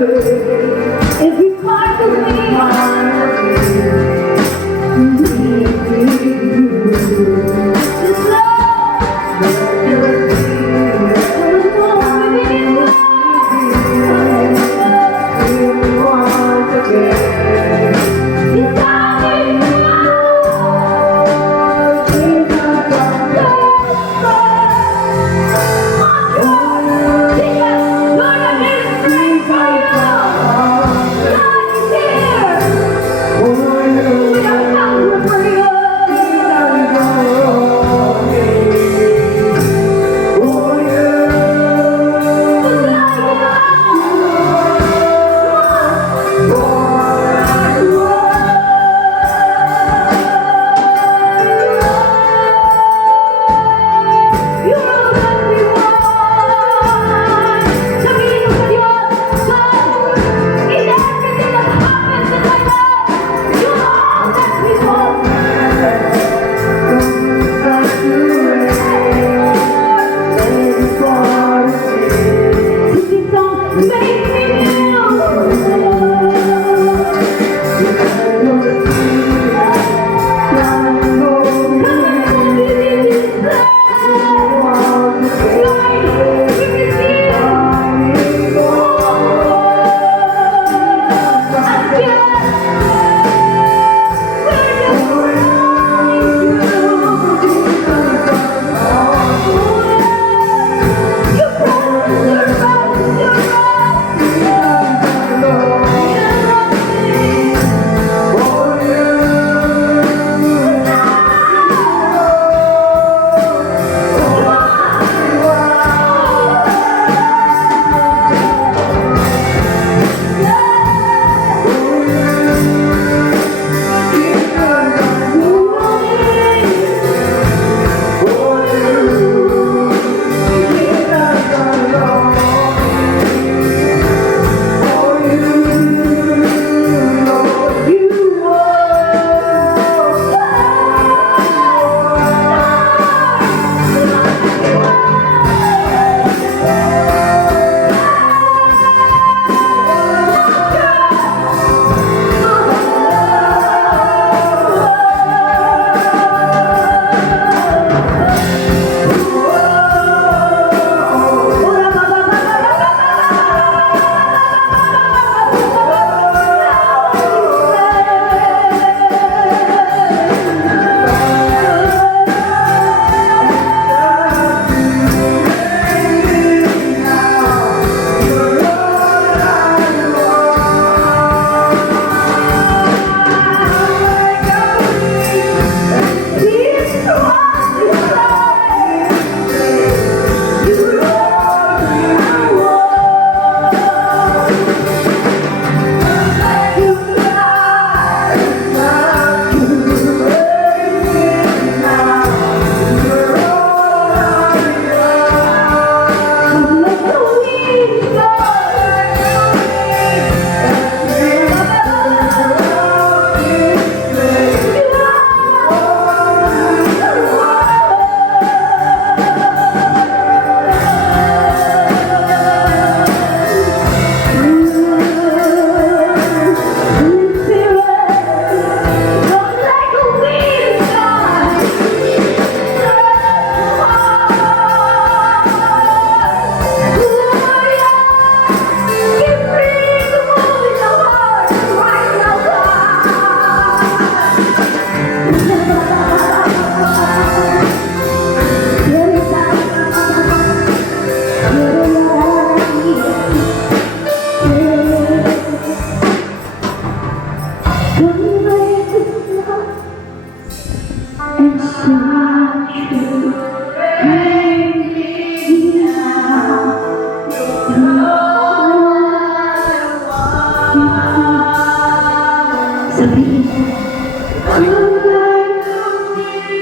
Every part of me, this love,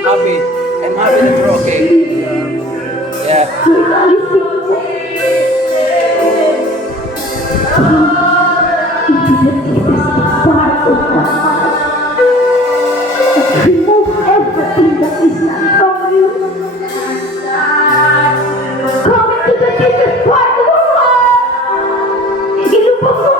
Happy. I'm happy that you're okay. Yeah. Remove everything that is not from you. Come into the deepest part of our heart. Ilubog mo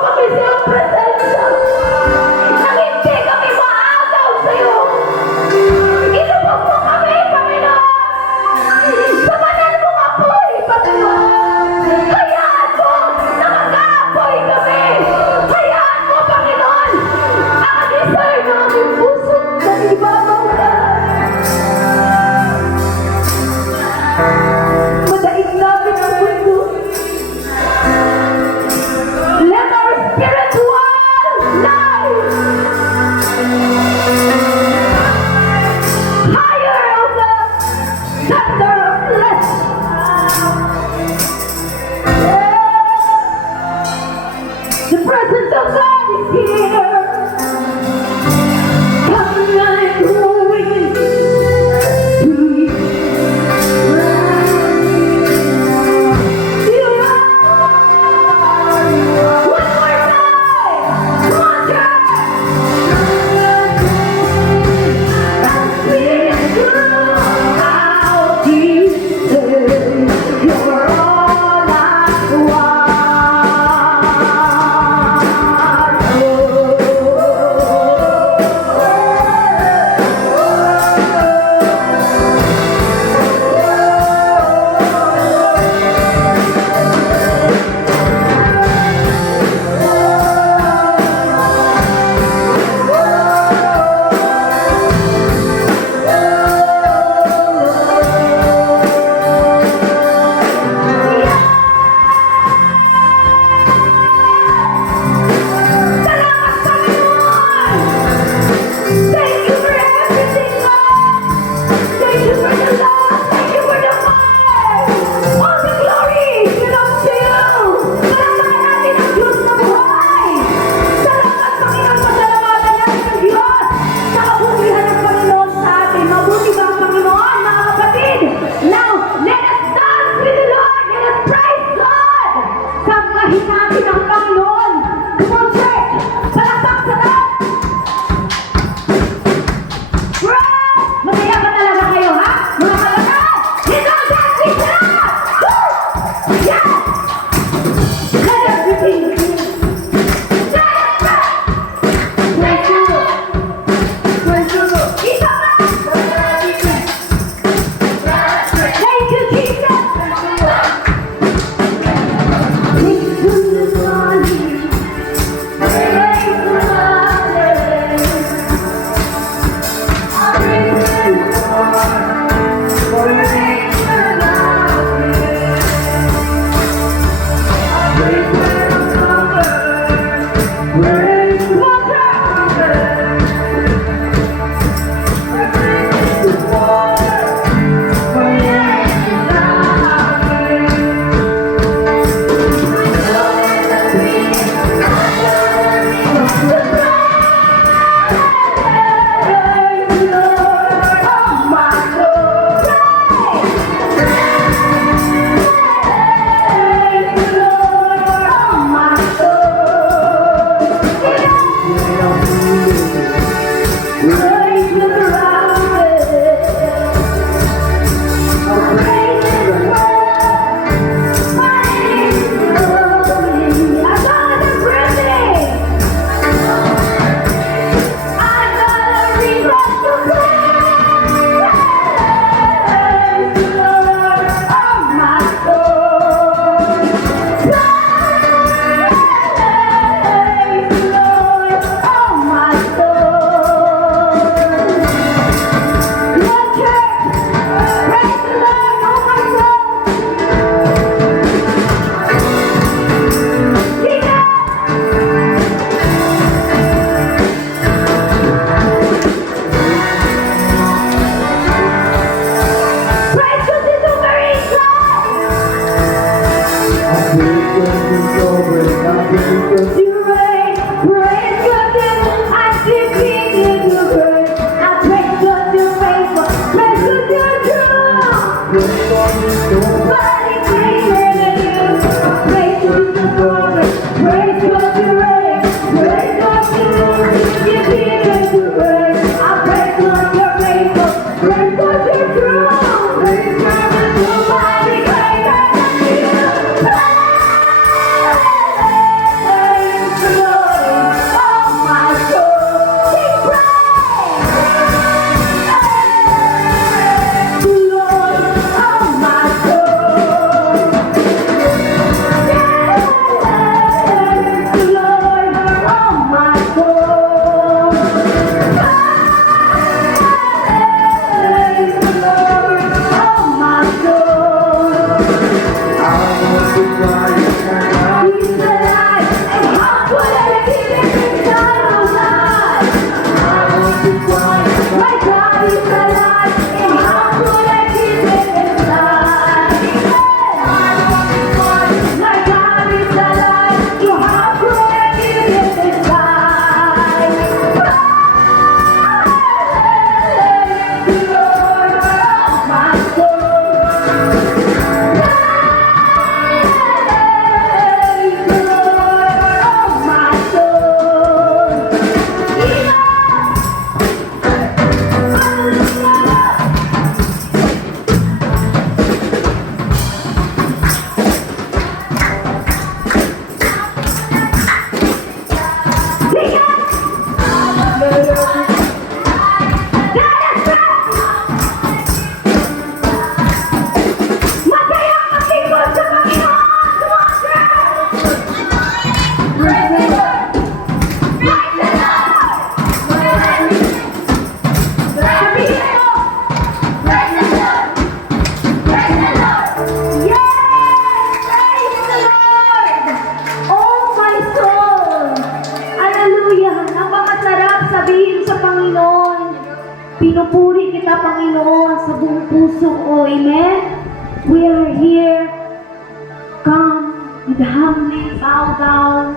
would humbly bow down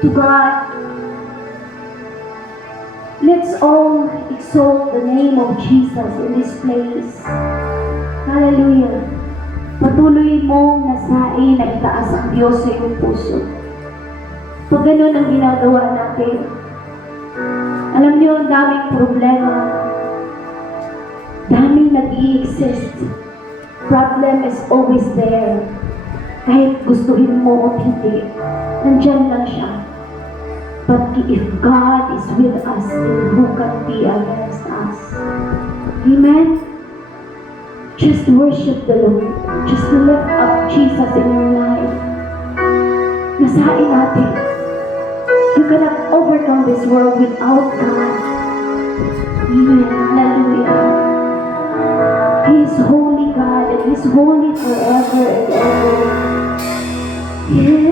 to God. Let's all exalt the name of Jesus in this place. Hallelujah. Patuloy mong nasain na itaas ang Diyos sa iyong puso. Pag ganun ang ginagawa natin, alam niyo, ang daming problema, daming nag-i-exist. Problem is always there. Kahit gustuhin mo o hindi, nandyan lang siya. But if God is with us, then who can be against us? Amen? Just worship the Lord. Just lift up Jesus in your life. Nasain natin. You cannot overcome this world without God. Amen. Hallelujah. He is holy God, and He is holy forever and ever. Yes.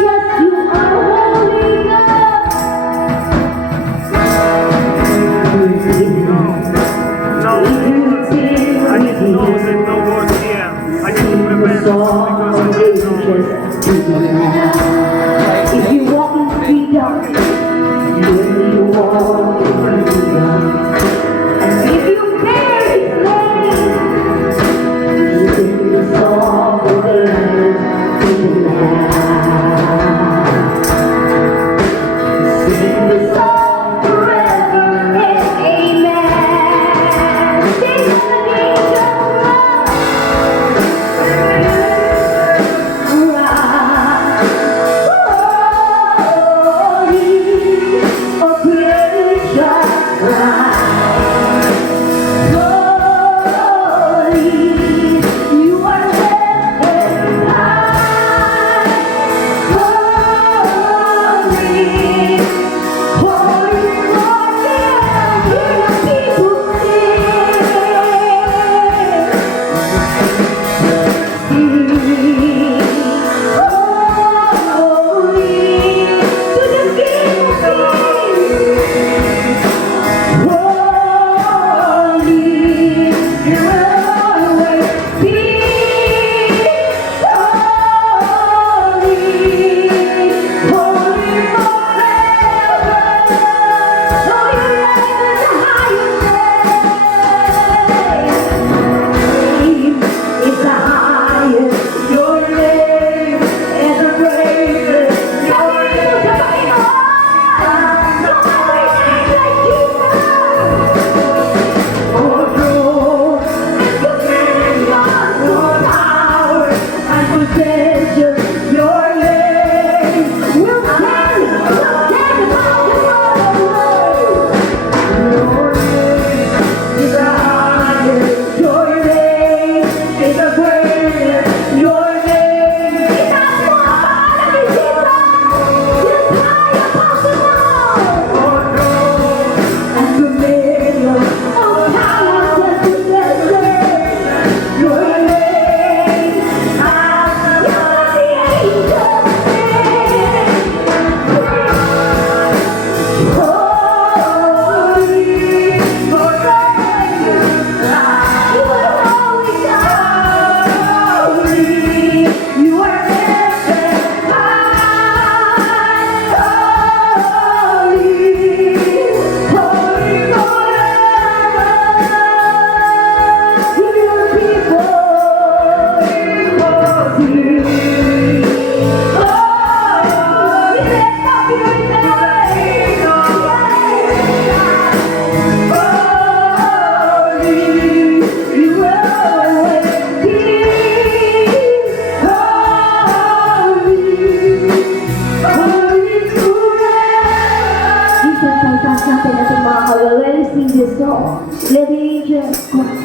Yes, you are holy God. Let the angels cry.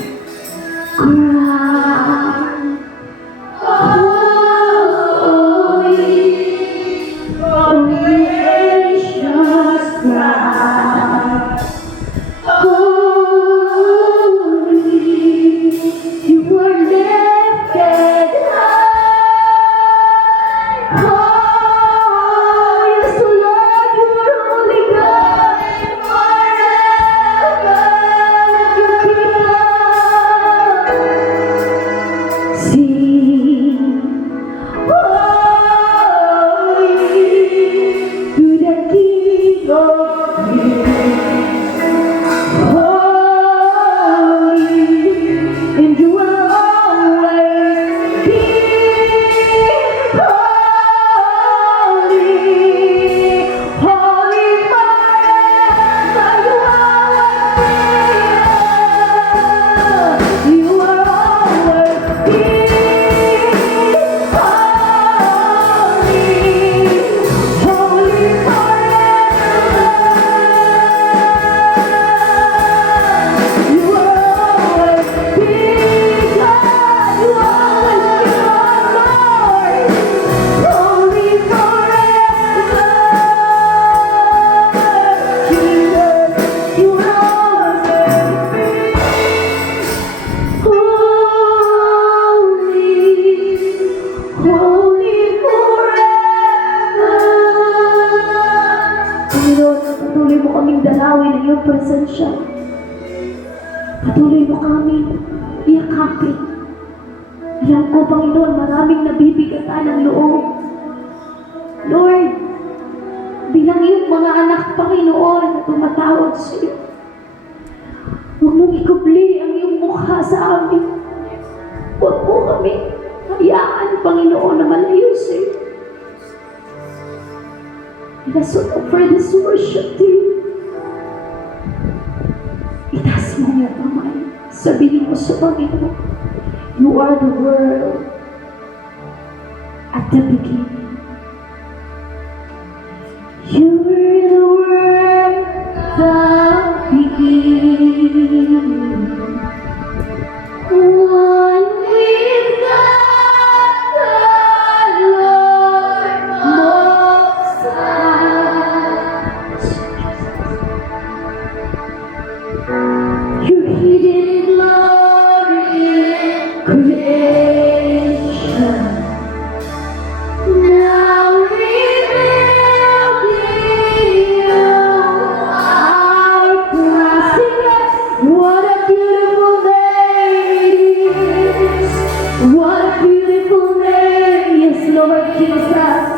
Holy, holy angels cry. Holy, you were lifted high. Oh, yes, Lord, you are holy God forever. You keep us. Sing, holy, to the King of Kings. Holy, and you will always be holy, holy forever. You are always be holy, holy forever. You are always be God. You always be our Lord. Holy forever. Jesus, you will always be holy, holy forever. Panginoon, patuloy mo kaming dalawin ng iyong presensya. Patuloy mo kami iyakapin. Alam ko, Panginoon, maraming nabibigatan ng loob. Lord, bilang iyong mga anak, Panginoon, na tumatawag sa iyo, huwag mong ikubli ang iyong mukha sa amin. Huwag mo kami hayaan, Panginoon, na malayo sa iyo. Let's offer this worship to you. Itaas mo yung kamay. Sabihin mo sa Panginoon, you are the world at the beginning. You were the world at the beginning. One with God, the Lord Most High. You're hidden in glory in creation. Now revealed in you our Christ. Sing it. What a beautiful name it is. What a beautiful name. Yes, Lord Jesus.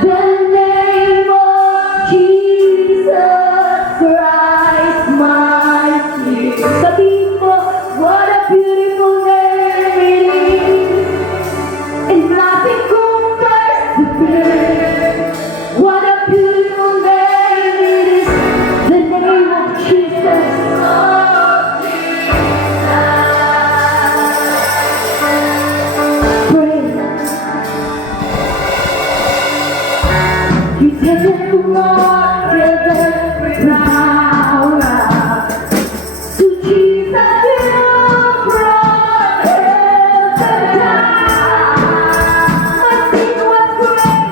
The name of Jesus Christ, my King. Sabihin mo, what a beautiful name it is. And nothing compares to this. What a beautiful name it is. The name of Jesus. Praise. You take the Lord with every power. To Jesus you brought heaven down. My sin was great.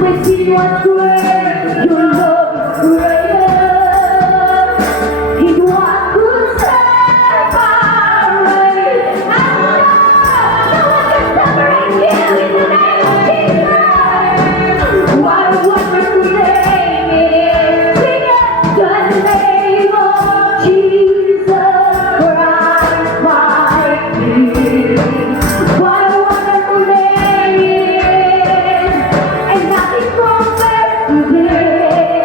My sin was great. Your love is greater. In what could separate? No one can separate you in the name of Jesus. What a wonderful name it is. Sing it. The name of Jesus Christ, my King. What a wonderful name it is. And nothing compares to this.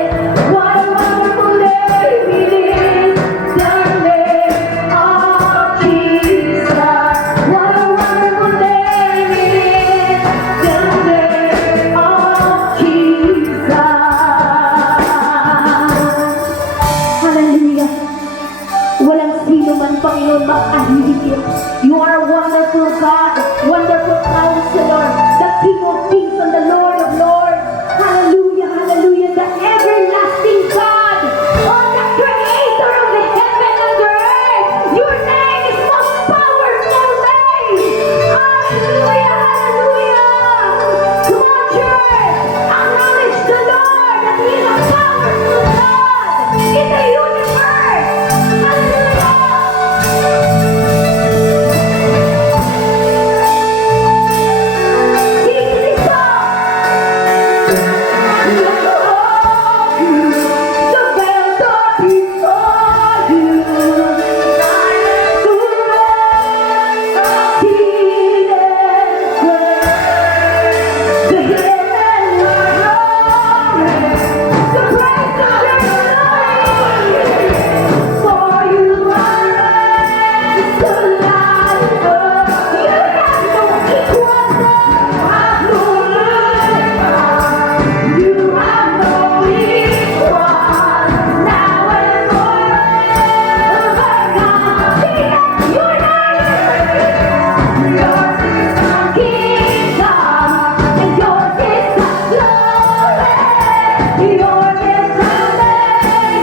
You're the Sunday.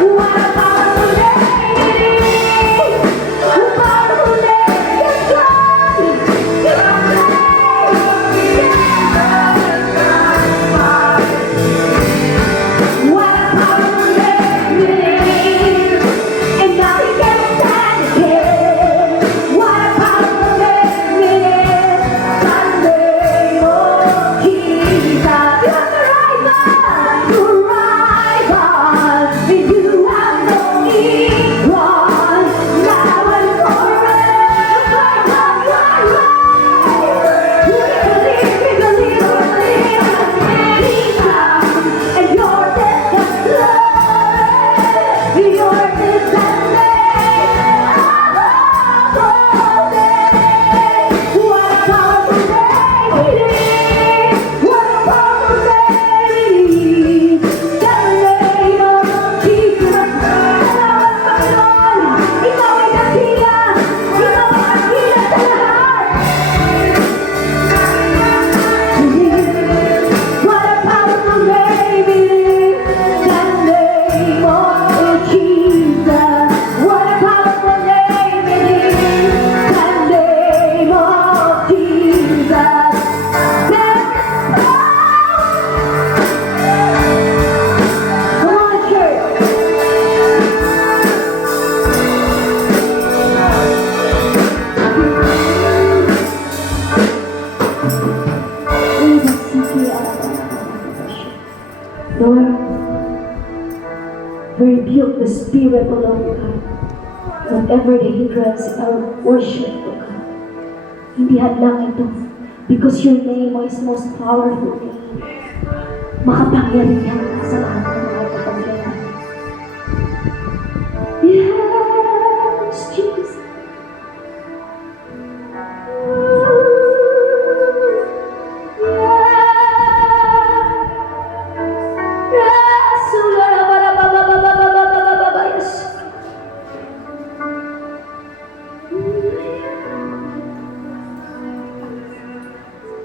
What a powerful day it is. A powerful day. Yes, God. What a powerful day it is. And now we can stand again. What a powerful day it is. Sunday, oh Jesus. You have to rise up. You rise up. And you have no equal. Now and forever. You are right. We believe, we believe, we believe. Jesus. And yours is the blood. Yours is the name. What a powerful day it is. What a powerful day it is. The name of Jesus. Panginoon, ikaw ay dakila. Ikaw ay dakila sa lahat. What a powerful name it is. The name of Jesus. What a powerful name it is. The name of Jesus. There is power. Come on, church. Lord, we rebuke the spirit, O Lord God, whatever the hindrance in our worship, O God. Hindi hadlang ito, because your name is most powerful name. Makapangyarihan ka sa lahat ng mga kapangyarihan. Yes, Jesus.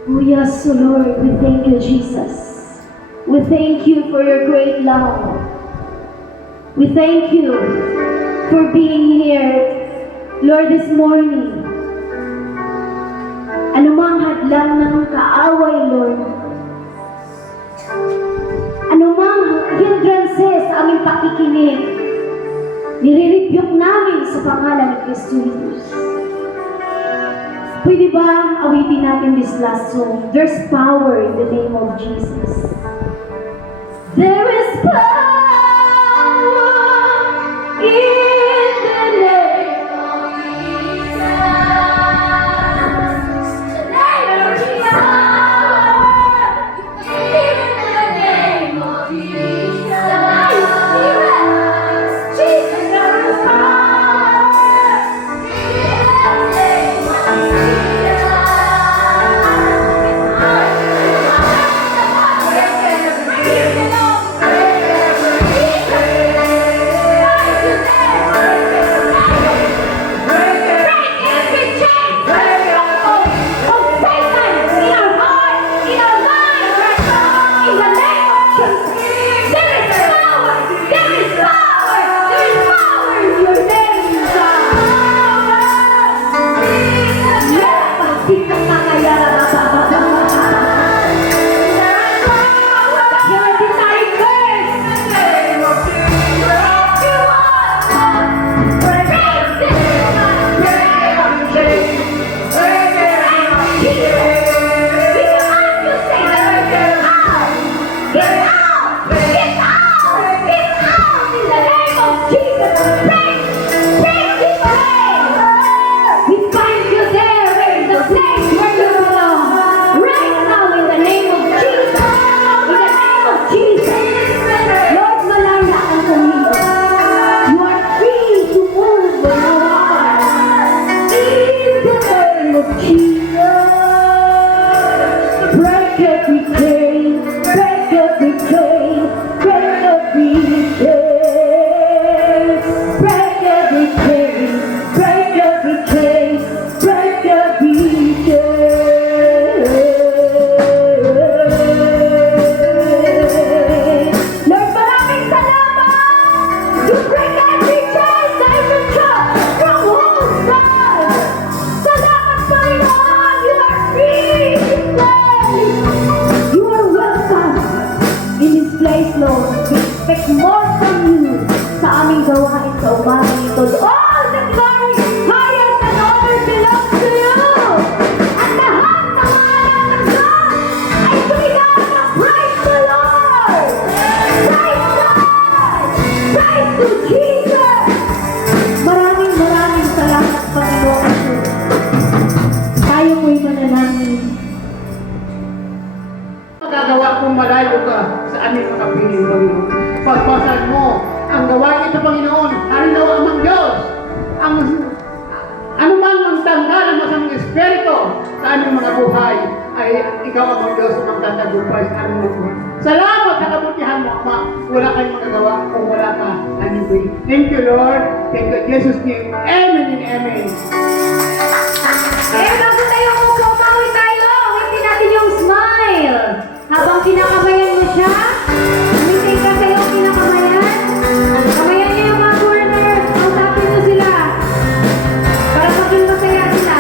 Oh yes, Lord, we thank you, Jesus. We thank you for your great love. We thank you for being here, Lord, this morning. Anumang hadlang ng kaaway, Lord. Anumang hindrances sa aming pakikinig, nire-rebuke namin sa pangalan ni Kristo Jesus. Pwede ba awitin natin this last song? There's power in the name of Jesus. There is power in the name of Jesus. The name of Jesus. In the name of Jesus. Jesus, there is power in the name of Jesus. Thank you. nagawa kong malayo ka sa aming mga piling, Panginoon. Pagpasan mo ang gawain ito, Panginoon. Halimbawa amang Diyos, ang anuman ang tanggal ng masamang espiritu sa aming mga buhay, ay ikaw ang Diyos na magtatagumpay sa aming mga buhay. Salamat sa kabutihan mo, Ama. Wala kayong magagawa kung wala ka anyway. Thank you, Lord. Thank you, Jesus' name. Amen and amen. Eh, bago tayo magpapawin tayo, ulitin natin yung smile. Habang kinakamayan mo siya, umitin ka sa iyong kinakamayan. Kamayan niyo yung mga foreigners. Kausapin mo sila. Para maging masaya sila.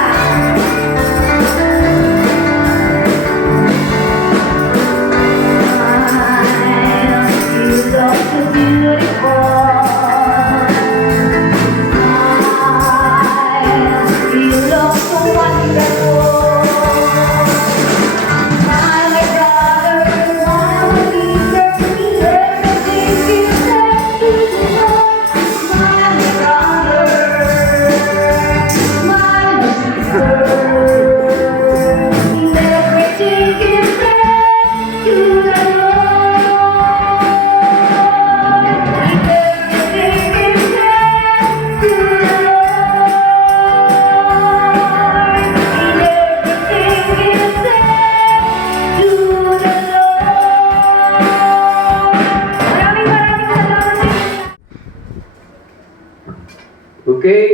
Smile, you look so beautiful. You look so wonderful. My brother, my sister, everything you said to the Lord. My brother, my sister, everything you said to the Lord. Everything you said to the Lord. Okay.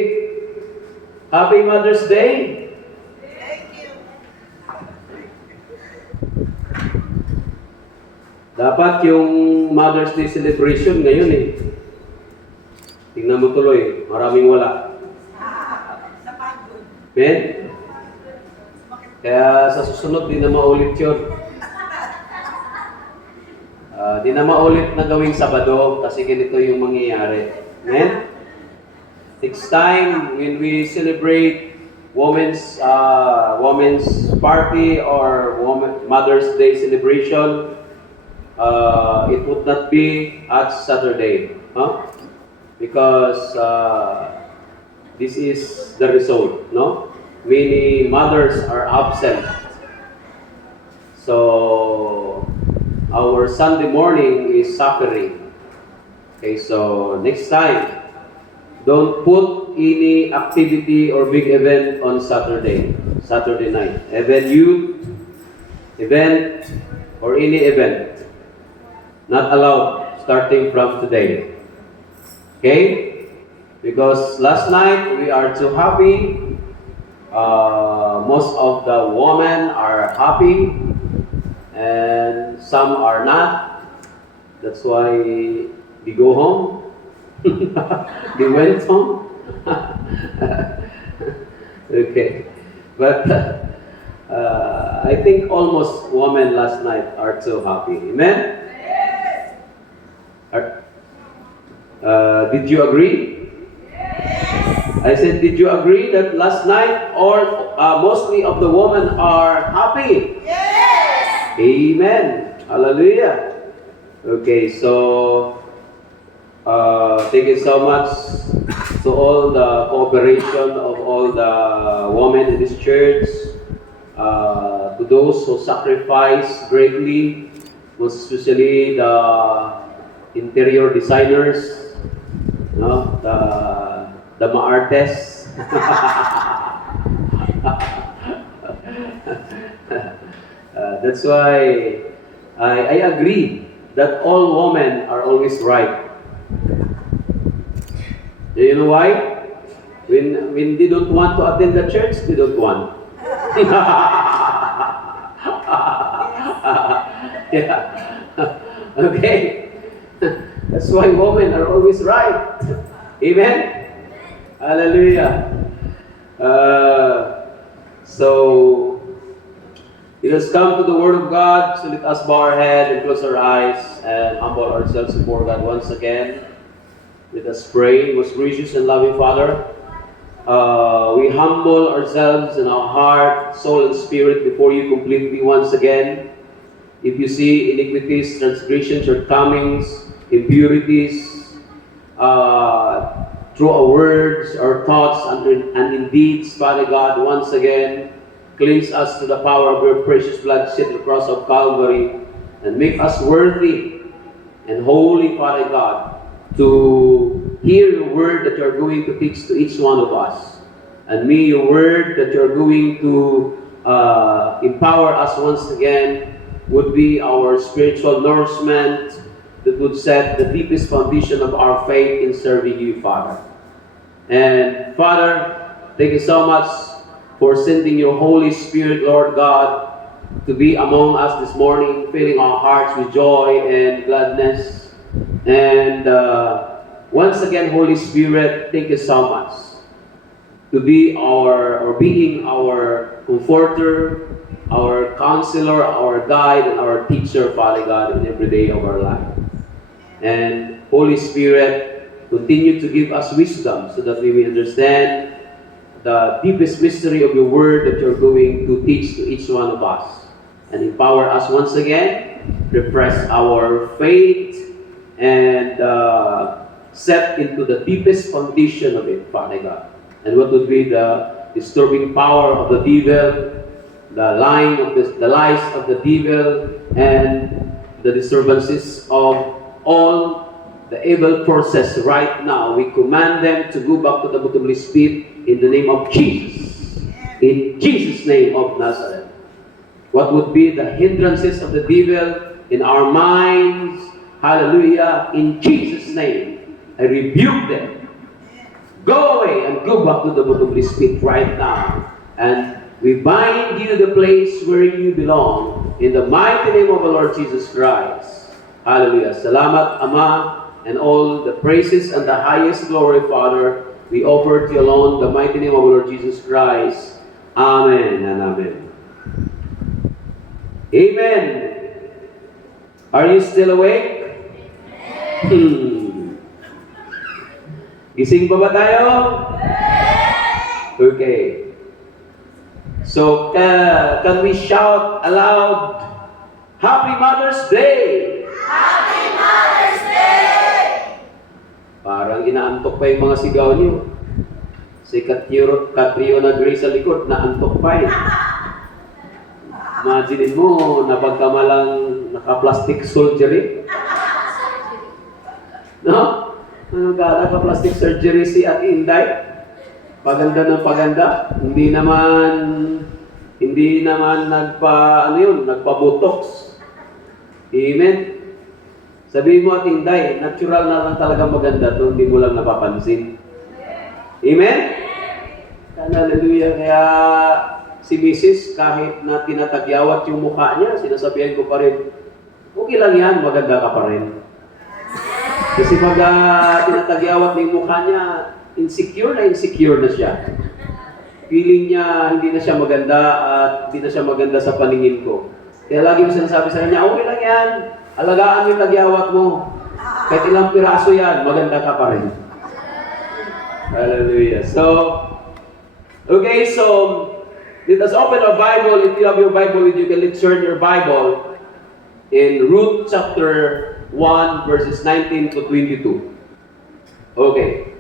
Happy Mother's Day. Dapat yung Mother's Day celebration ngayon eh. Tingnan mo tuloy, maraming wala. Men? Kaya sa susunod, di na maulit yun. Di na maulit na gawing Sabado kasi ganito yung mangyayari. Men? Next time, when we celebrate women's party or Mother's Day celebration, it would not be at Saturday, huh? Because this is the result, no? Many mothers are absent. So our Sunday morning is suffering. Okay, so next time, don't put any activity or big event on Saturday night. Youth event, or any event. Not allowed starting from today. Okay? Because last night we are too happy. Most of the women are happy and some are not. That's why we go home. They went home. Okay. But I think almost women last night are too happy. Amen? Did you agree? I said, did you agree that last night all mostly of the women are happy? Yes. Amen. Hallelujah. Okay, so thank you so much to all the cooperation of all the women in this church, to those who sacrifice greatly, most especially the interior designers, no, the maartes. That's why I agree that all women are always right. Do you know why? When they don't want to attend the church, they don't want. Yeah. Okay. That's why women are always right. Amen? Hallelujah. So, let us come to the Word of God. So let us bow our head and close our eyes and humble ourselves before God once again. Let us pray. Most gracious and loving Father, we humble ourselves in our heart, soul, and spirit before you completely once again. If you see iniquities, transgressions, shortcomings, impurities, through our words, our thoughts, and in deeds, Father God, once again, cleanse us to the power of your precious blood shed on the cross of Calvary. and make us worthy and holy, Father God, to hear your word that you're going to teach to each one of us. And may your word that you're going to empower us once again would be our spiritual nourishment that would set the deepest foundation of our faith in serving you, Father. And Father, thank you so much for sending your Holy Spirit, Lord God, to be among us this morning, filling our hearts with joy and gladness. And once again, Holy Spirit, thank you so much to be being our comforter, our counselor, our guide, and our teacher, Father God, in every day of our life. And Holy Spirit, continue to give us wisdom so that we may understand the deepest mystery of your word that you're going to teach to each one of us. And empower us once again, refresh our faith, and set into the deepest foundation of it, Father God. And what would be the disturbing power of the devil, the lies of the devil, and the disturbances of all the evil forces right now. We command them to go back to the bottomless pit in the name of Jesus. In Jesus' name of Nazareth. What would be the hindrances of the devil in our minds? Hallelujah. In Jesus' name, I rebuke them. Go away and go back to the bottomless pit right now. And we bind you the place where you belong in the mighty name of the Lord Jesus Christ. Hallelujah. Salamat, Ama, and all the praises and the highest glory, Father, we offer to you alone the mighty name of the Lord Jesus Christ. Amen and amen. Amen. Are you still awake? Gising pa ba tayo? Okay. So, can we shout aloud, Happy Mother's Day! Happy Mother's Day! Parang inaantok pa yung mga sigaw niyo. Si Catriona Grace sa likod, naantok pa eh. Imagine mo, napagkamalang naka-plastic surgery. No? Ano ka, naka-plastic surgery si Ate Inday? Paganda ng paganda. Hindi naman nagpa-botox. Amen? Sabihin mo, Ate Inday, natural na lang talaga maganda to, hindi mo lang napapansin. Amen? Hallelujah. Kaya si Mrs. kahit na tinatagyawat yung mukha niya, sinasabihan ko pa rin, okay lang yan, maganda ka pa rin. Kasi pag tinatagyawat na yung mukha niya, insecure na siya. Feeling niya, hindi na siya maganda at hindi na siya maganda sa paningin ko. Kaya lagi mo sinasabi sa kanya, okay lang yan, alagaan mo yung tagyawat mo. Kahit ilang piraso yan, maganda ka pa rin. Hallelujah. So, let us open our Bible. If you have your Bible with you, let's turn your Bible in Ruth chapter 1, verses 19 to 22. Okay.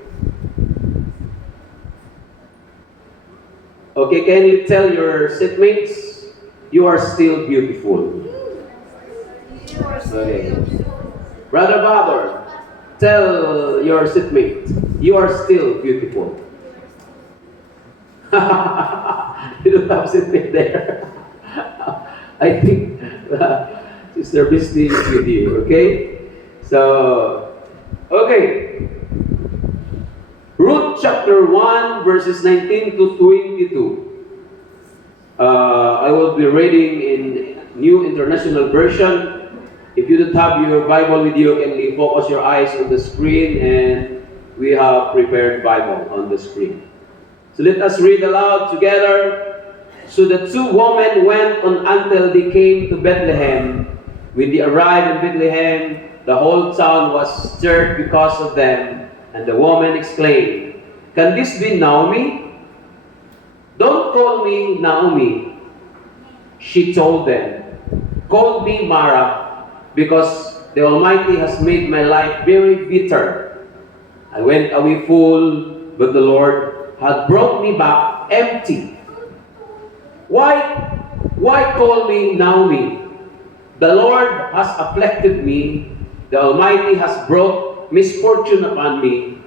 Okay, can you tell your seatmates, you are still beautiful? Okay. Brother Father, tell your seatmate, you are still beautiful. You don't have seatmate there. I think Sister Misty is with you, okay? So, okay. Ruth chapter 1, verses 19 to 22. I will be reading in New International Version. If you don't have your Bible with you, can you focus your eyes on the screen, and we have prepared Bible on the screen. So let us read aloud together. So the two women went on until they came to Bethlehem. When they arrived in Bethlehem, the whole town was stirred because of them, and the woman exclaimed, "Can this be Naomi? Don't call me Naomi." She told them, "Call me Mara, because the Almighty has made my life very bitter. I went away full, but the Lord had brought me back empty. Why call me Naomi? The Lord has afflicted me. The Almighty has brought misfortune upon me.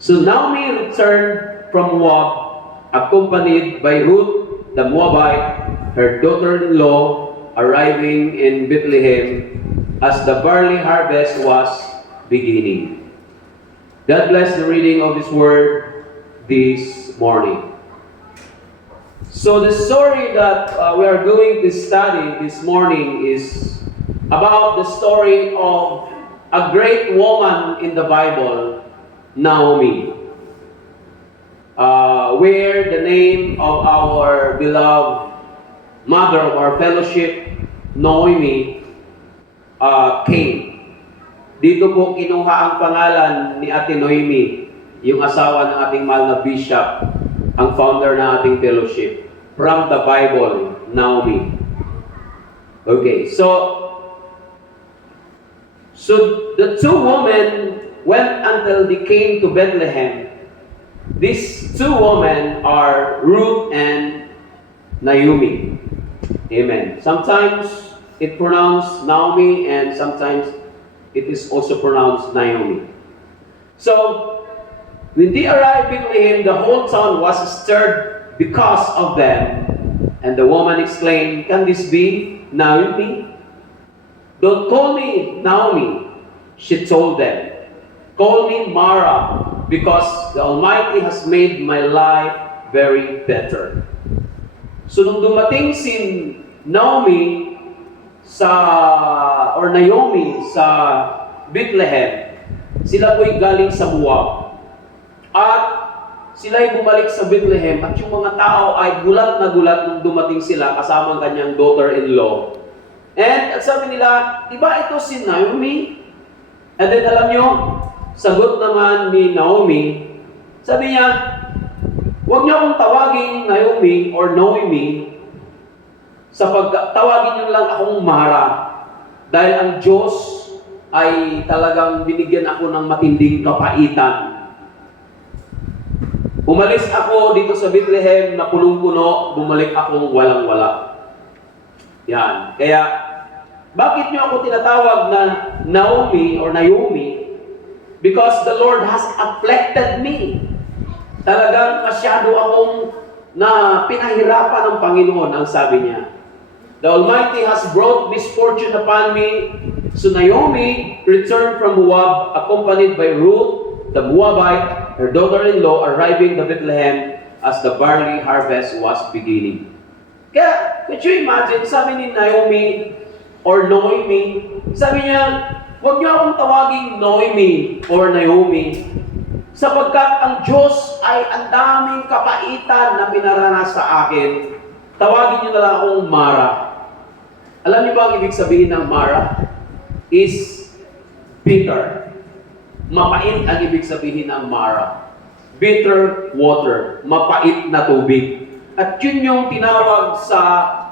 So Naomi returned from Moab, accompanied by Ruth the Moabite, her daughter-in-law, arriving in Bethlehem as the barley harvest was beginning. God bless the reading of His Word this morning. So the story that we are going to study this morning is about the story of a great woman in the Bible, Naomi. Where the name of our beloved mother of our fellowship, Naomi, came. Dito po kinuha ang pangalan ni Ate Noemi, yung asawa ng ating mahal na bishop, ang founder ng ating fellowship, from the Bible, Naomi. Okay, so the two women went until they came to Bethlehem. These two women are Ruth and Naomi. Amen. Sometimes it pronounced Naomi and sometimes it is also pronounced Naomi. So, when they arrived in Bethlehem, the whole town was stirred because of them. And the woman exclaimed, "Can this be Naomi? Don't call me Naomi," she told them. "Call me Mara, because the Almighty has made my life very better." So nung dumating si Naomi Naomi sa Bethlehem, sila po'y galing sa Moab. At sila'y bumalik sa Bethlehem at yung mga tao ay gulat na gulat nung dumating sila kasama ang kanyang daughter-in-law. And at sabi nila, iba ito si Naomi? And then alam nyo, sagot naman ni Naomi, sabi niya, huwag niyo akong tawagin Naomi or Noemi, tawagin niyo lang akong Mara. Dahil ang Diyos ay talagang binigyan ako ng matinding kapaitan. Umalis ako dito sa Bethlehem na punong-puno, bumalik akong walang-wala. Yan. Kaya, bakit niyo ako tinatawag na Naomi or Naomi? Because the Lord has afflicted me. Talagang masyado akong pinahirapan ng Panginoon, ang sabi niya. The Almighty has brought misfortune upon me. So Naomi returned from Moab, accompanied by Ruth, the Moabite, her daughter-in-law, arriving in Bethlehem as the barley harvest was beginning. Kaya, could you imagine, sabi ni Naomi or Noemi, sabi niya, huwag niyo akong tawaging Noemi or Naomi, sapagkat ang Diyos ay ang daming kapaitan na pinaranas sa akin. Tawagin niyo na lang akong Mara. Alam niyo ba ang ibig sabihin ng Mara? Is bitter. Mapait ang ibig sabihin ng Mara. Bitter water. Mapait na tubig. At yun yung tinawag sa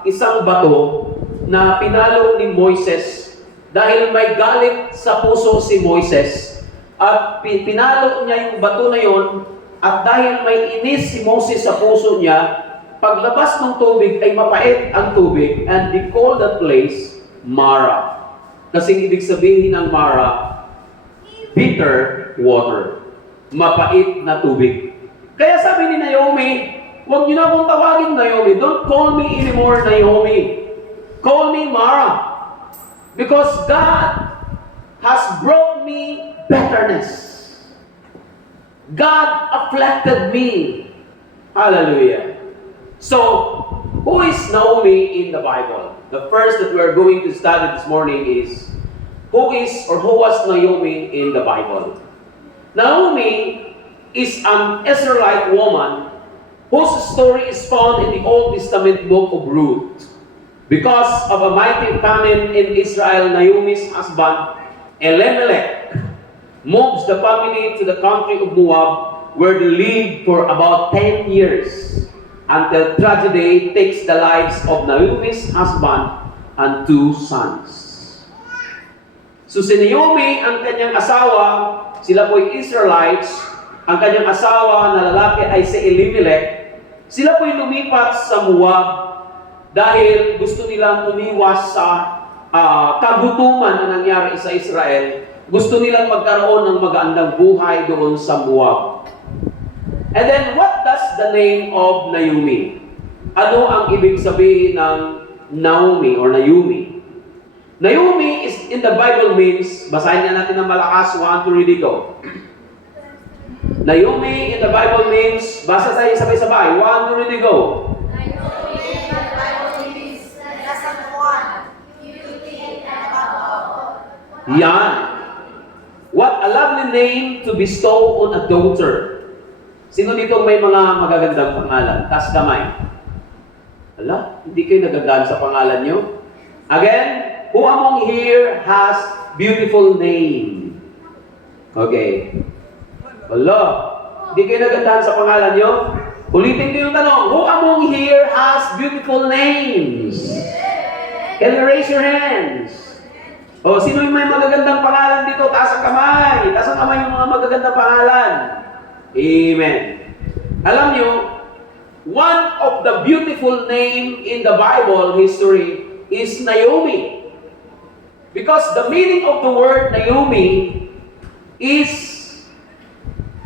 isang bato na pinalo ni Moises dahil may galit sa puso si Moises. At pinalo niya yung bato na yon at dahil may inis si Moses sa puso niya, paglabas ng tubig ay mapait ang tubig and they call that place Mara. Kasing ibig sabihin ng Mara, bitter water. Mapait na tubig. Kaya sabi ni Naomi, huwag niyo na akong tawagin Naomi. Don't call me anymore Naomi. Call me Mara. Because God has brought me betterness. God afflicted me. Hallelujah. So, who is Naomi in the Bible? The first that we are going to study this morning is, who was Naomi in the Bible? Naomi is an Israelite woman whose story is found in the Old Testament book of Ruth. Because of a mighty famine in Israel, Naomi's husband, Elimelech, moves the family to the country of Moab, where they lived for about 10 years, until tragedy takes the lives of Naomi's husband and 2 sons. So si Naomi, ang kanyang asawa, sila po'y Israelites, ang kanyang asawa na lalaki ay si Elimelech, sila po'y lumipat sa Moab dahil gusto nilang umiwas sa kagutuman na nangyari sa Israel, gusto nilang magkaroon ng magandang buhay doon sa Moab. And then, what does the name of Naomi? Ano ang ibig sabihin ng Naomi or Naomi? Naomi is in the Bible means, basahin nga natin ng malakas, 1, 2, ready, go. Naomi in the Bible means, basa tayo sabay-sabay, 1, 2, ready, go. Yan. What a lovely name to bestow on a daughter. Sino dito may mga magagandang pangalan? Taas kamay. Ala, hindi kayo nagandaan sa pangalan nyo? Again, who among here has beautiful name? Okay. Ala, hindi kayo nagandaan sa pangalan nyo? Ulitin ko yung tanong, who among here has beautiful names? Can you raise your hands? O, sino yung may magagandang pangalan dito? Taas ang kamay. Taas ang kamay yung mga magagandang pangalan. Amen. Alam nyo, one of the beautiful name in the Bible history is Naomi. Because the meaning of the word Naomi is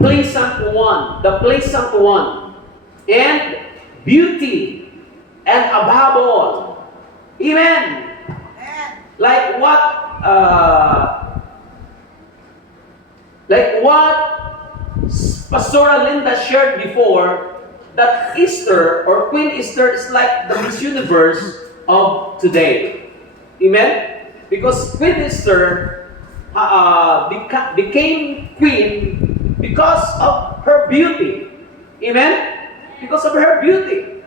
pleasant one, the pleasant one, and beauty, and above all. Amen. Like what Pastora Linda shared before, that Easter or Queen Easter is like the Miss Universe of today. Amen? Because Queen Easter became queen because of her beauty. Amen? Because of her beauty.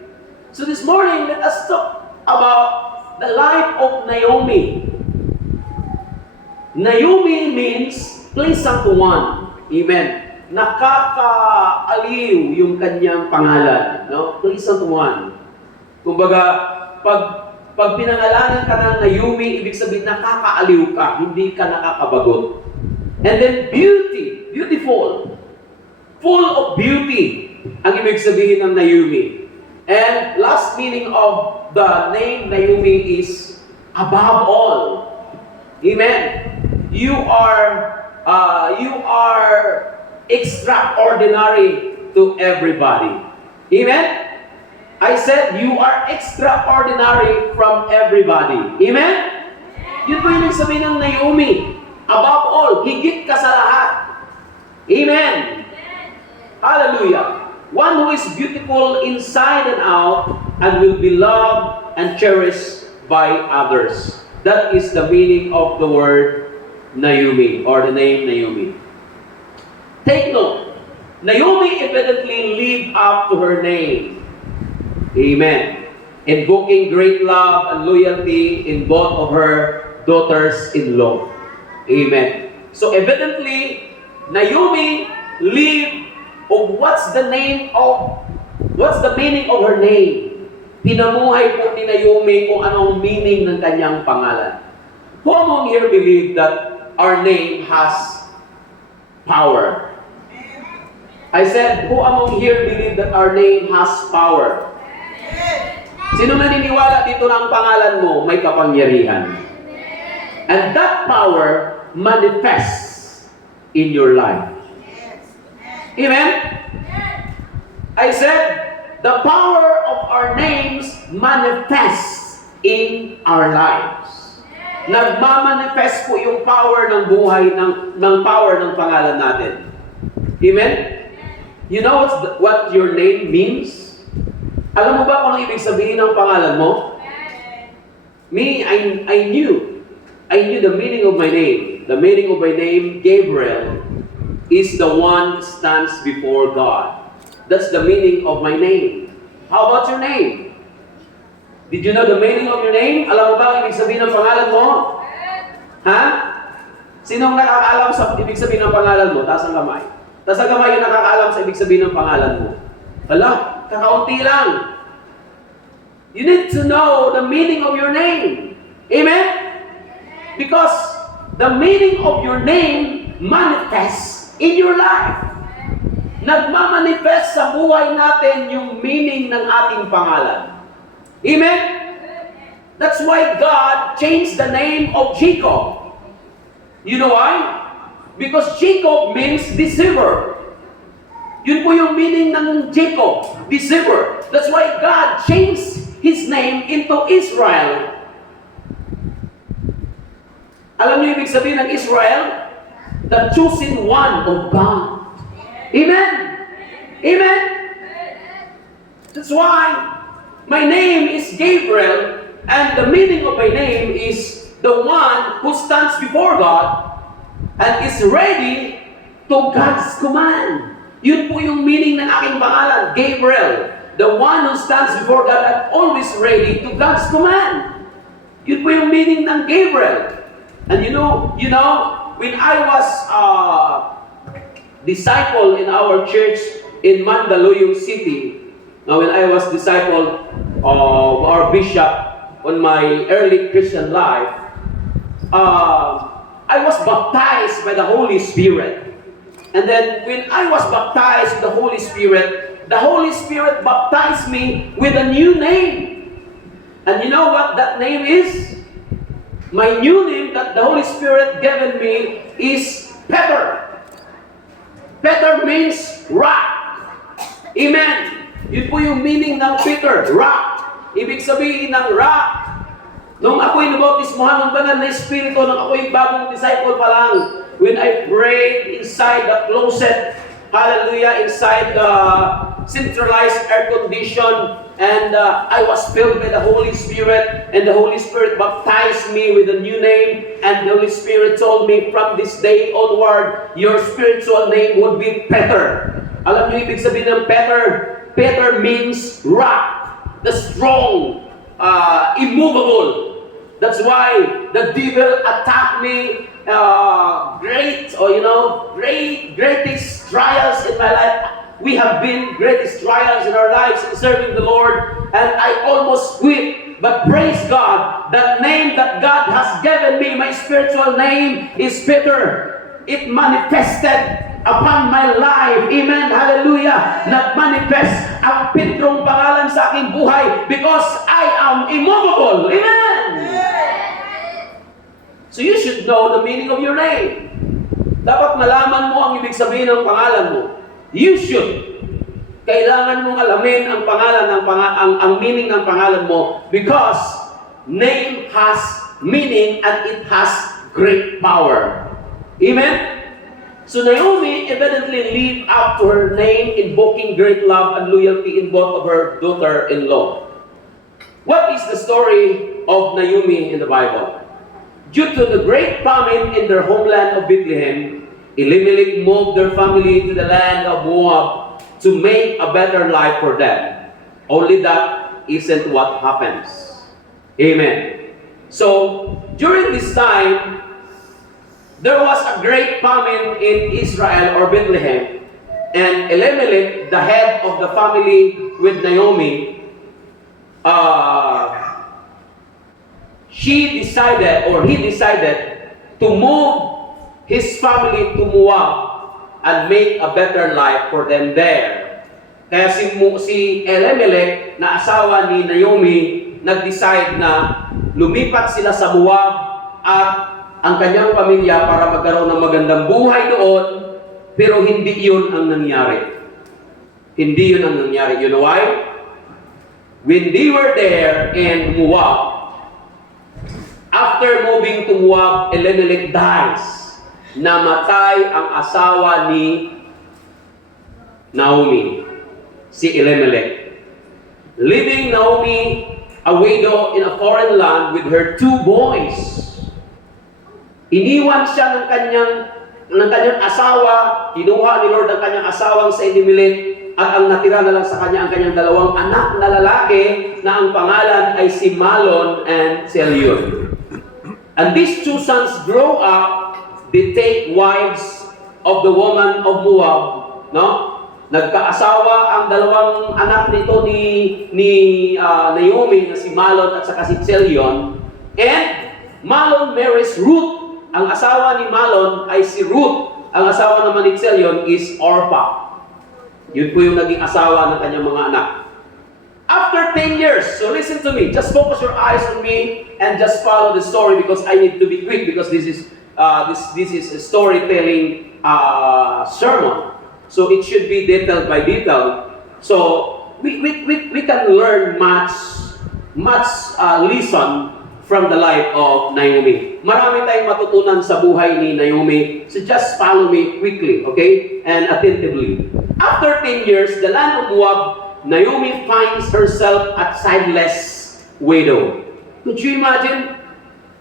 So this morning, let us talk about the life of Naomi. Naomi means pleasant one. Amen. Nakakaaliw yung kanyang pangalan. No? Pleasant one. Kumbaga, pag pinangalanan ka ng Naomi, ibig sabihin nakakaaliw ka, hindi ka nakakabagot. And then beauty, beautiful. Full of beauty ang ibig sabihin ng Naomi. And last meaning of the name Naomi is above all. Amen. You are extraordinary to everybody. Amen. I said you are extraordinary from everybody. Amen. Yun po yung sabihin ng Naomi. Above all, higit ka sa lahat. Amen. Hallelujah. One who is beautiful inside and out and will be loved and cherished by others. That is the meaning of the word Naomi or the name Naomi. Take note. Naomi evidently lived up to her name. Amen. Invoking great love and loyalty in both of her daughters-in-law. Amen. So evidently, Naomi lived what's the meaning of her name? Pinamuhay po ni Naomi kung anong meaning ng kanyang pangalan. Who among here believe that our name has power? I said, who among here believe that our name has power? Sino naniniwala dito na ang pangalan mo may kapangyarihan? And that power manifests in your life. Amen? I said, the power of our names manifests in our lives. Nagmamanifest po yung power ng buhay, ng power ng pangalan natin. Amen? You know what your name means? Alam mo ba kung ano ibig sabihin ng pangalan mo? Me, I knew the meaning of my name. The meaning of my name, Gabriel, is the one who stands before God. That's the meaning of my name. How about your name? Did you know the meaning of your name? Alam mo ba ang ibig sabihin ng pangalan mo? Ha? Sinong nakakaalam sa ibig sabihin ng pangalan mo? Taas ang kamay. Taas ang kamay yung nakakaalam sa ibig sabihin ng pangalan mo. Hala, kakaunti lang. You need to know the meaning of your name. Amen? Because the meaning of your name manifests in your life. Nagmamanifest sa buhay natin yung meaning ng ating pangalan. Amen? That's why God changed the name of Jacob. You know why? Because Jacob means deceiver. Yun po yung meaning ng Jacob, deceiver. That's why God changed his name into Israel. Alam niyo ibig sabihin ng Israel? The chosen one of God. Amen? Amen? That's why my name is Gabriel, and the meaning of my name is the one who stands before God and is ready to God's command. Yun po yung meaning ng aking pangalan, Gabriel. The one who stands before God and always ready to God's command. Yun po yung meaning ng Gabriel. And you know, when I was disciple in our church in Mandaluyong City, when I was disciple of our bishop on my early Christian life, I was baptized by the Holy Spirit. And then when I was baptized with the Holy Spirit baptized me with a new name. And you know what that name is? My new name that the Holy Spirit given me is Peter. Peter means rock. Amen. Yun po yung meaning ng Peter, rock. Ibig sabihin ng rock. Nung ako'y nabautismohan ng banal na Espiritu, nung ako'y bagong disciple pa lang, when I prayed inside the closet, hallelujah, inside the centralized air condition, and I was filled by the Holy Spirit, and the Holy Spirit baptized me with a new name, and the Holy Spirit told me, from this day onward, your spiritual name would be Peter. Alam niyo ibig sabihin ng Peter? Peter means rock, the strong, immovable. That's why the devil attacked me, greatest trials in my life. We have been greatest trials in our lives in serving the Lord, and I almost quit. But praise God, that name that God has given me, my spiritual name is Peter. It manifested upon my life. Amen. Hallelujah. Nag-manifest ang Pedrong pangalan sa aking buhay because I am immovable. Amen. So you should know the meaning of your name. Dapat malaman mo ang ibig sabihin ng pangalan mo. You should. Kailangan mong alamin ang pangalan ang meaning ng pangalan mo because name has meaning and it has great power. Amen. So Naomi evidently lived up to her name, invoking great love and loyalty in both of her daughter-in-law. What is the story of Naomi in the Bible? Due to the great famine in their homeland of Bethlehem, Elimelech moved their family to the land of Moab to make a better life for them. Only that isn't what happens. Amen. So, during this time, there was a great famine in Israel or Bethlehem, and Elimelech, the head of the family with Naomi, he decided to move his family to Moab and make a better life for them there. Kaya si Elimelech na asawa ni Naomi nag-decide na lumipat sila sa Moab at ang kanyang pamilya para magkaroon ng magandang buhay doon, pero hindi yun ang nangyari. Hindi yun ang nangyari. You know why? When they were there in Moab, after moving to Moab, Elimelech dies. Namatay ang asawa ni Naomi, si Elimelech. Leaving Naomi a widow in a foreign land with her 2 boys. Iniwan siya ng kanyang asawa, kinuha ni Lord ang kanyang asawang sa Elimelech, at ang natira na lang sa kanya ang kanyang 2 anak na lalaki na ang pangalan ay si Mahlon and Chilion. And these 2 sons grow up, they take wives of the woman of Moab, no? Nagkaasawa ang 2 anak nito ni Naomi na si Mahlon at saka si Chilion, and Mahlon marries Ruth. Ang asawa ni Mahlon ay si Ruth. Ang asawa naman ni Chilion is Orpah. Yun po yung naging asawa ng kanyang mga anak. After 10 years, so listen to me, just focus your eyes on me and just follow the story because I need to be quick because this is a storytelling sermon. So it should be detail by detail. So we can learn much lesson from the life of Naomi. Marami tayong matutunan sa buhay ni Naomi. So just follow me quickly, okay? And attentively. After 10 years, the land of Moab, Naomi finds herself a childless widow. Could you imagine?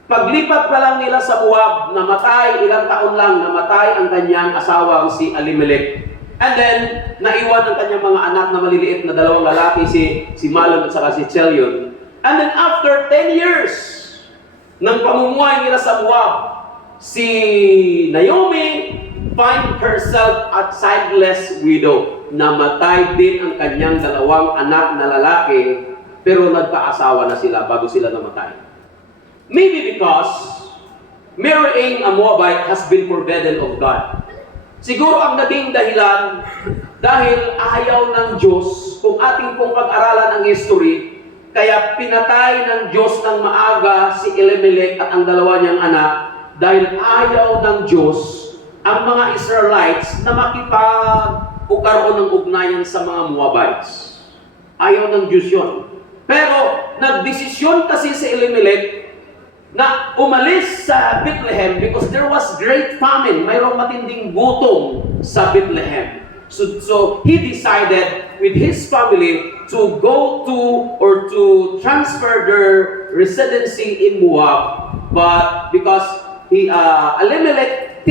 Paglipat pa lang nila sa Moab, namatay, ilang taon lang, namatay ang kanyang asawang si Elimelech. And then, naiwan ang kanyang mga anak na maliliit na dalawang lalaki, si Mahlon at saka si Chelion. And then after 10 years ng pamumuhay nila sa Moab, si Naomi find herself a childless widow. Namatay din ang kanyang dalawang anak na lalaki, pero nagkaasawa na sila bago sila namatay. Maybe because marrying a Moabite has been forbidden of God. Siguro ang naging dahilan dahil ayaw ng Diyos, kung ating pong pag-aralan ang history, kaya pinatay ng Diyos ng maaga si Elimelech at ang dalawa niyang anak dahil ayaw ng Diyos ang mga Israelites na o karoon ng ugnayan sa mga Moabites. Ayaw ng Diyos yun. Pero nagdesisyon kasi si Elimelech na umalis sa Bethlehem because there was great famine. Mayroong matinding gutom sa Bethlehem. So he decided with his family to go to or to transfer their residency in Moab. But because Elimelech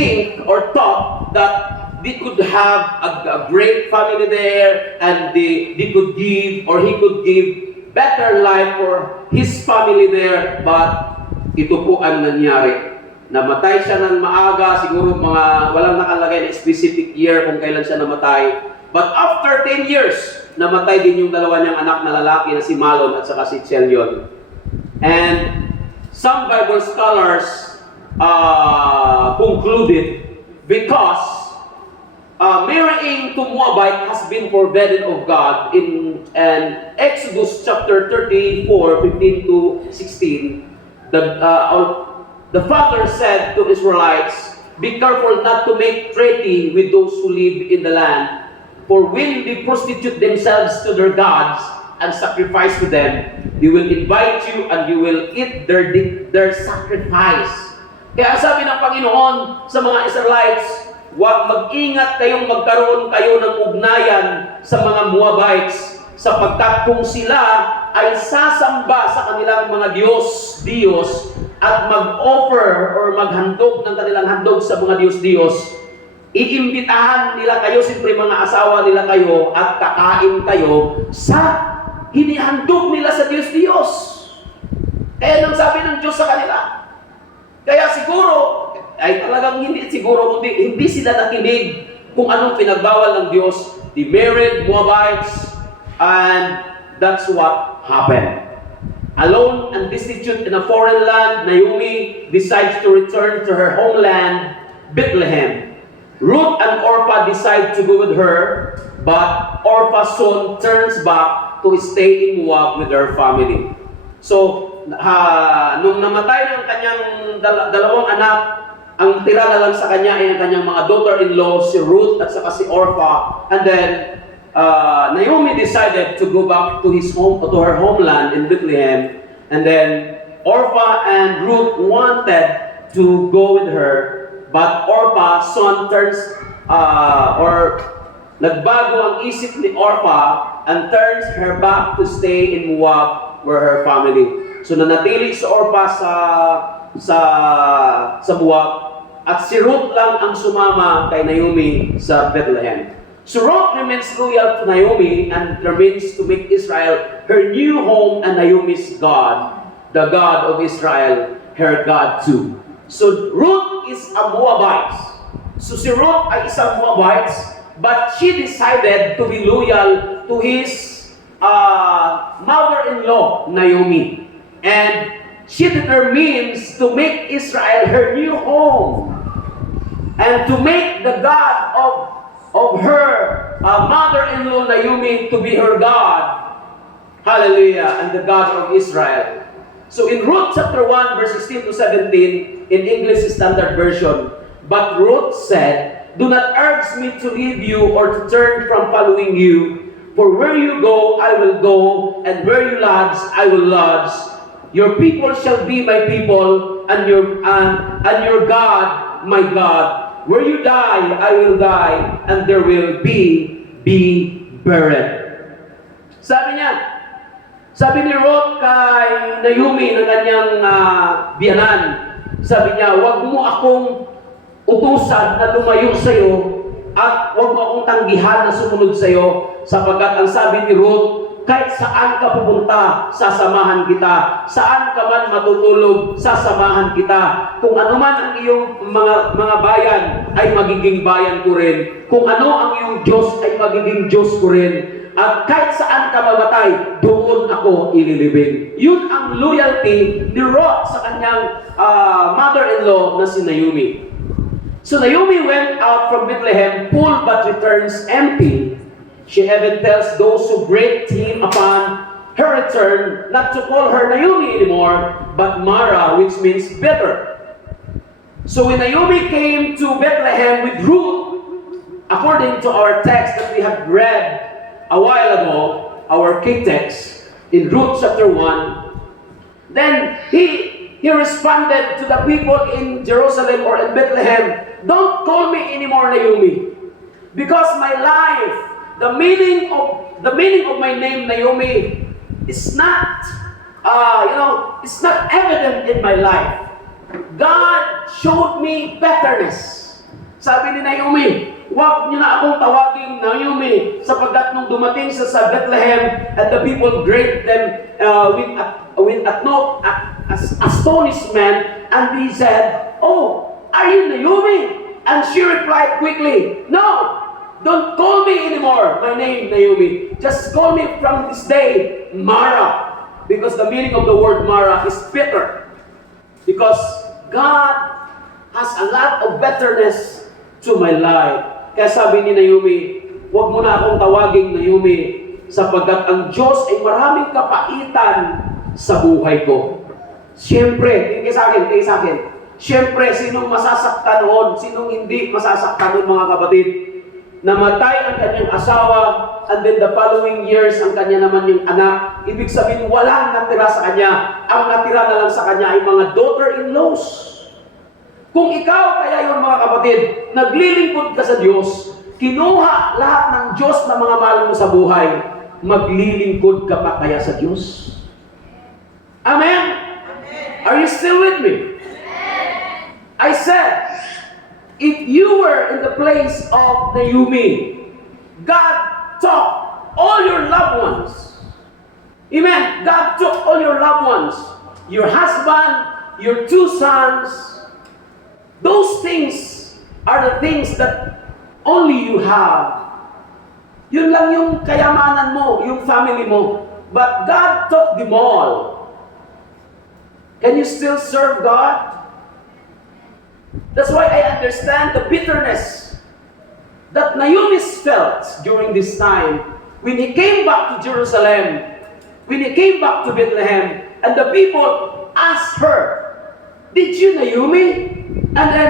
thought that they could have a great family there and they could give or he could give better life for his family there. But ito po ang nangyari. Namatay siya ng maaga, siguro mga walang nakalagay na specific year kung kailan siya namatay. But after 10 years, namatay din yung dalawa niyang anak na lalaki na si Mahlon at saka si Chelion. And some Bible scholars concluded because marrying to Moabite has been forbidden of God in Exodus chapter 34, 15 to 16. The father said to Israelites, "Be careful not to make treaty with those who live in the land, for when they prostitute themselves to their gods and sacrifice to them, they will invite you and you will eat their sacrifice." Kaya sabi ng Panginoon sa mga Israelites, huwag mag-ingat kayong magkaroon kayo ng ugnayan sa mga Moabites, sapagkat kung sila ay sasamba sa kanilang mga Diyos at mag-offer or maghandog ng kanilang handog sa mga Diyos, iimbitahan nila kayo, siyempre mga asawa nila kayo, at kakain kayo sa hinihandog nila sa Diyos. Kaya nang sabi ng Diyos sa kanila. Kaya siguro, ay talagang hindi sila nakinig kung anong pinagbawal ng Diyos. They married Moabites, and that's what happened. Alone and destitute in a foreign land, Naomi decides to return to her homeland, Bethlehem. Ruth and Orpah decide to go with her, but Orpah soon turns back to stay in Moab with her family. So, nung namatay ng kanyang dalawang anak, ang tira na lang sa kanya ay ang kanyang mga daughter-in-law, si Ruth at saka si Orpah. And then, Naomi decided to go back to her homeland in Bethlehem, and then Orpah and Ruth wanted to go with her, but Orpah soon nagbago ang isip ni Orpah and turns her back to stay in Moab where her family. So nanatili si Orpah sa Moab, at si Ruth lang ang sumama kay Naomi sa Bethlehem. So Ruth remains loyal to Naomi and remains to make Israel her new home and Naomi's God, the God of Israel, her God too. So Ruth is a Moabite. So si Ruth ay isang Moabite, but she decided to be loyal to his mother-in-law, Naomi. And she determines to make Israel her new home and to make the God of her mother-in-law Naomi to be her God. Hallelujah. And the God of Israel. So in Ruth chapter 1, verse 16 to 17, in English Standard Version, but Ruth said, do not urge me to leave you or to turn from following you. For where you go, I will go, and where you lodge, I will lodge. Your people shall be my people, and your God, my God. Where you die, I will die, and there will be buried. Sabi ni Ruth kay Naomi ng kanyang biyanan, sabi niya, huwag mo akong utusan na lumayo sa iyo at huwag mo akong tanggihan na sumunod sa iyo, sapagkat ang sabi ni Ruth, kahit saan ka pupunta, sasamahan kita. Saan ka man matutulog, sasamahan kita. Kung ano man ang iyong mga bayan, ay magiging bayan ko rin. Kung ano ang iyong Diyos, ay magiging Diyos ko rin. At kahit saan ka mamatay, doon ako ililibing. Yun ang loyalty ni Ruth sa kanyang mother-in-law na si Naomi. So Naomi went out from Bethlehem full but returns empty. She even tells those who greet him upon her return not to call her Naomi anymore, but Mara, which means bitter. So when Naomi came to Bethlehem with Ruth, according to our text that we have read a while ago, our key text in Ruth chapter 1, then he responded to the people in Jerusalem or in Bethlehem, don't call me anymore Naomi, because my life, the meaning of my name Naomi is not, it's not evident in my life. God showed me betterness. Sabi ni Naomi, huwag niyo na akong tawagin Naomi, sapagkat nung dumating sa Bethlehem and the people greet them with astonishment, and he said, oh, are you Naomi? And she replied quickly, no, don't call me anymore my name Naomi. Just call me from this day Mara, because the meaning of the word Mara is bitter. Because God has a lot of bitterness to my life. Kaya sabi ni Naomi, huwag mo na akong tawaging Naomi, sapagkat ang Diyos ay maraming kapaitan sa buhay ko. Siyempre, tingin sa akin, siyempre, sinong masasaktan noon, sinong hindi masasaktan noon, mga kapatid? Namatay ang kanyang asawa, and then the following years, ang kanya naman yung anak. Ibig sabihin, walang natira sa kanya. Ang natira na lang sa kanya ay mga daughter-in-laws. Kung ikaw kaya yun, mga kapatid, naglilingkod ka sa Diyos, kinuha lahat ng Diyos na mga mahal mo sa buhay, maglilingkod ka pa kaya sa Diyos? Amen? Are you still with me? I said, if you were in the place of Naomi, God took all your loved ones. Amen? God took all your loved ones, your husband, your 2 sons. Those things are the things that only you have. Yun lang yung kayamanan mo, yung family mo. But God took them all. Can you still serve God? That's why I understand the bitterness that Naomi felt during this time when he came back to Jerusalem, when he came back to Bethlehem, and the people asked her, did you Naomi? And then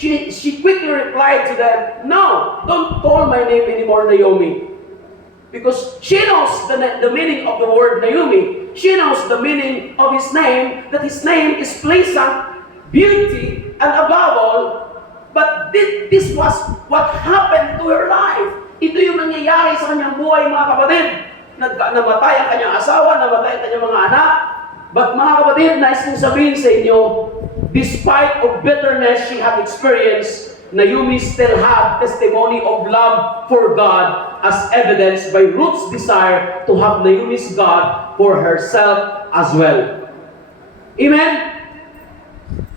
she quickly replied to them, no, don't call my name anymore Naomi. Because she knows the meaning of the word Naomi. She knows the meaning of his name, that his name is pleasant, beauty, and above all, but this was what happened to her life. Ito yung nangyayari sa kanyang buhay, mga kapatid. Namatay ang kanyang asawa, namatay ang kanyang mga anak. But mga kapatid, nais kong sabihin sa inyo, despite of bitterness she had experienced, Naomi still had testimony of love for God, as evidenced by Ruth's desire to have Naomi's God for herself as well. Amen?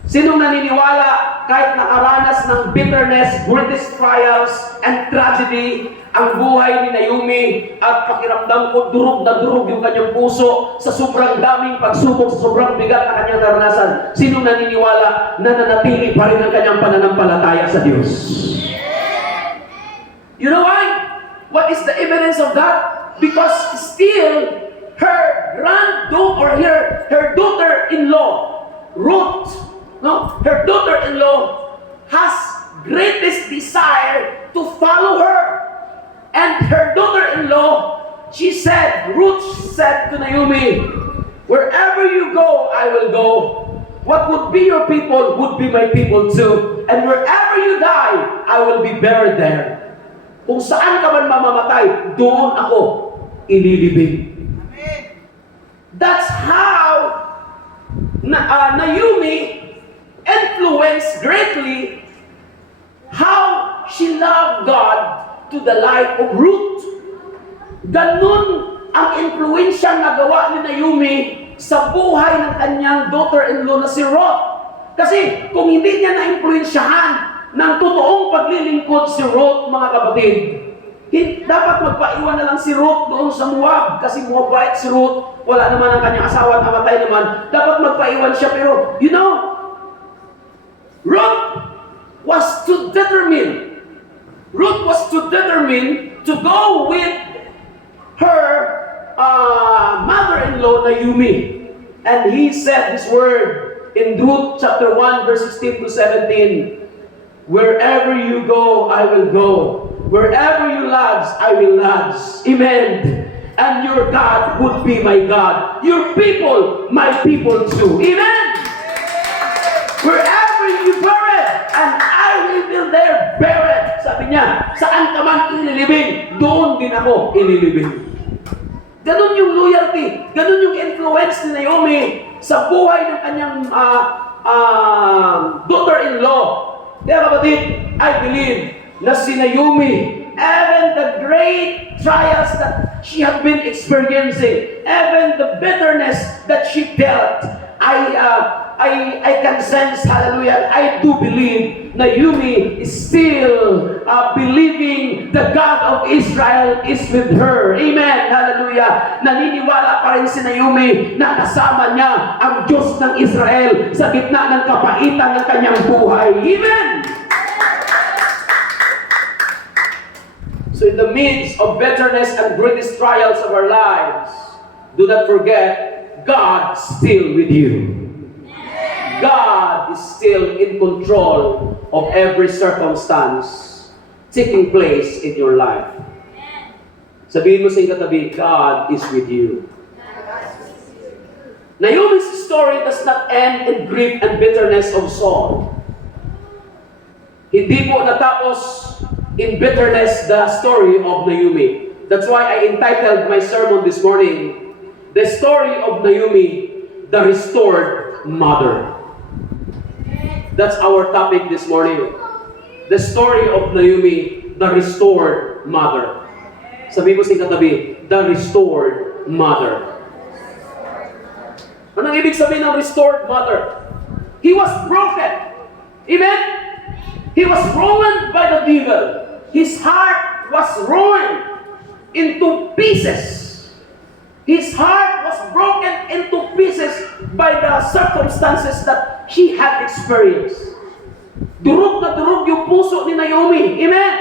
Sinong naniniwala kahit nakaranas ng bitterness, greatest trials, and tragedy, ang buhay ni Naomi at pakiramdam ko durog na durog yung kanyang puso sa sobrang daming pagsubok, sa sobrang bigat na kanyang naranasan. Sinong naniniwala na nanatili pa rin ang kanyang pananampalataya sa Diyos? You know why? What is the evidence of that? Because still, her granddaughter or her daughter-in-law, Ruth, no, her daughter-in-law has greatest desire to follow her. And her daughter-in-law, Ruth said to Naomi, wherever you go, I will go. What would be your people would be my people too. And wherever you die, I will be buried there. Kung saan ka man mamamatay, doon ako ililibing. That's how Naomi influenced greatly how she loved God to the life of Ruth. Ganun ang impluensya na gawa ni Naomi sa buhay ng kanyang daughter-in-law na si Ruth. Kasi kung hindi niya na-impluensyahan ng totoong paglilingkod si Ruth, mga kapatid, dapat magpaiwan na lang si Ruth doon sa Moab. Kasi Moabite si Ruth, wala naman ang kanyang asawa at namatay naman. Dapat magpaiwan siya, pero Ruth was too determined to go with her mother-in-law, Naomi. And he said this word in Ruth chapter 1, verse 16 to 17. Wherever you go, I will go. Wherever you lodge, I will lodge. Amen. And your God would be my God. Your people, my people too. Amen. Wherever you buried, and I will be there buried. Sabi niya, saan ka man ililibing, doon din ako ililibing. Ganun yung loyalty, ganun yung influence ni Naomi sa buhay ng kanyang daughter-in-law. Kaya kapatid, I believe na si Naomi, even the great trials that she had been experiencing, even the bitterness that she felt, I can sense, hallelujah, I do believe Naomi is still believing the God of Israel is with her. Amen, hallelujah. Naniniwala pa rin si Naomi na kasama niya ang Diyos ng Israel sa gitna ng kapaitan ng kanyang buhay. Amen. So in the midst of bitterness and greatest trials of our lives, do not forget, God is still with you. God is still in control of every circumstance taking place in your life. Sabihin mo sa iyong katabi, God is with you. Naomi's story does not end in grief and bitterness of soul. Hindi po natapos in bitterness the story of Naomi. That's why I entitled my sermon this morning, The Story of Naomi, the Restored Mother. That's our topic this morning. The story of Naomi, the restored mother. Sabi mo sa katabi, the restored mother. Anong ibig sabihin ng restored mother? He was broken. Amen? He was ruined by the devil. His heart was ruined into pieces. His heart was broken into pieces by the circumstances that she had experienced. Durog na durog yung puso ni Naomi. Amen?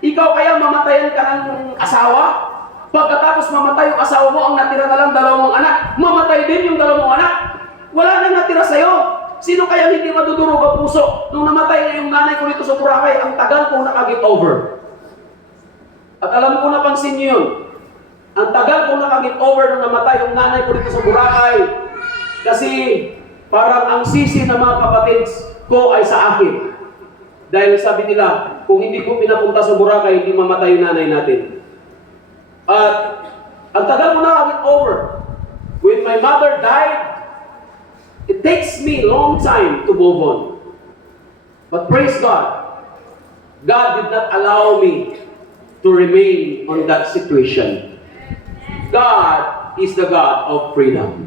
Ikaw kaya mamatayan ka ng asawa? Pagkatapos mamatay yung asawa mo, ang natira na lang dalawang anak. Mamatay din yung dalawang anak. Wala nang natira sa'yo. Sino kaya hindi madudurog ang puso? Nung namatay na yung nanay ko dito sa Boracay, ang tagal kong naka-get over. At alam ko, napansin niyo yun. Ang tagal kong naka-get over nung namatay yung nanay ko dito sa Boracay. Kasi parang ang sisi ng mga kapatid ko ay sa akin. Dahil sabi nila, kung hindi ko pinapunta sa Boracay, hindi mamatay yung nanay natin. At ang tagal ko naka-get over. When my mother died, it takes me a long time to move on. But praise God, God did not allow me to remain on that situation. God is the God of freedom.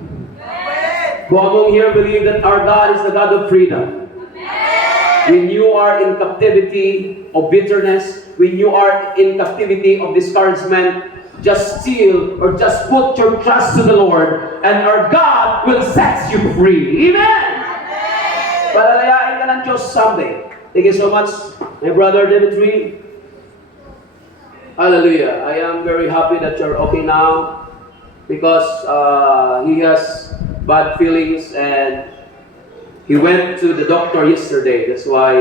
Who among here believe that our God is the God of freedom? When you are in captivity of bitterness, when you are in captivity of discouragement, just still or just put your trust to the Lord and our God will set you free. Amen! Palalayain ka ng Diyos someday. Thank you so much, my brother Dimitri. Hallelujah. I am very happy that you're okay now. because he has bad feelings and he went to the doctor yesterday. That's why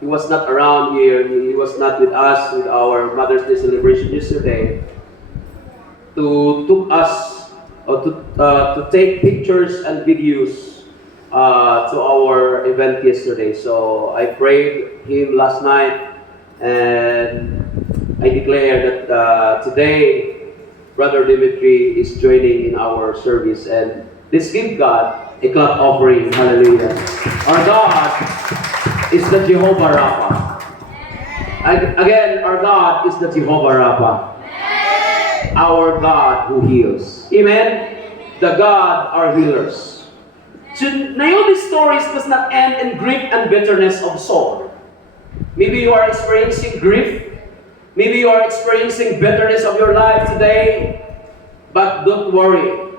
he was not around here. He was not with us with our Mother's Day celebration yesterday. To us or to take pictures and videos to our event yesterday. So I prayed him last night, and I declare that today Brother Dimitri is joining in our service, and let's give God a clap offering. Hallelujah. Our God is the Jehovah Rapha. Again, our God is the Jehovah Rapha. Our God who heals. Amen? The God our healers. So Naomi's stories does not end in grief and bitterness of soul. Maybe you are experiencing grief. Maybe you are experiencing bitterness of your life today. But don't worry.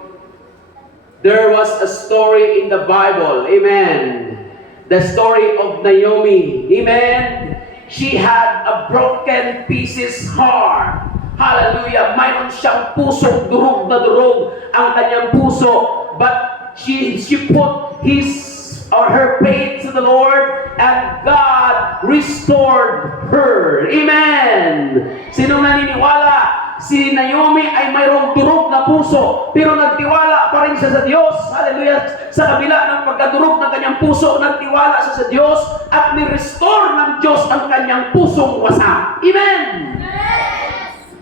There was a story in the Bible. Amen. The story of Naomi. Amen. She had a broken pieces heart. Hallelujah. Mayroon siyang puso, durog na durog ang kanyang puso. But she put his or her faith to the Lord, and God restored her. Amen. Sino naniniwala? Si Naomi ay mayroong durog na puso, pero nagtiwala pa rin siya sa Diyos. Hallelujah. Sa kabila ng pagkadurog ng kanyang puso, nagtiwala siya sa Diyos at ni-restore ng Diyos ang kanyang pusong wasak. Amen.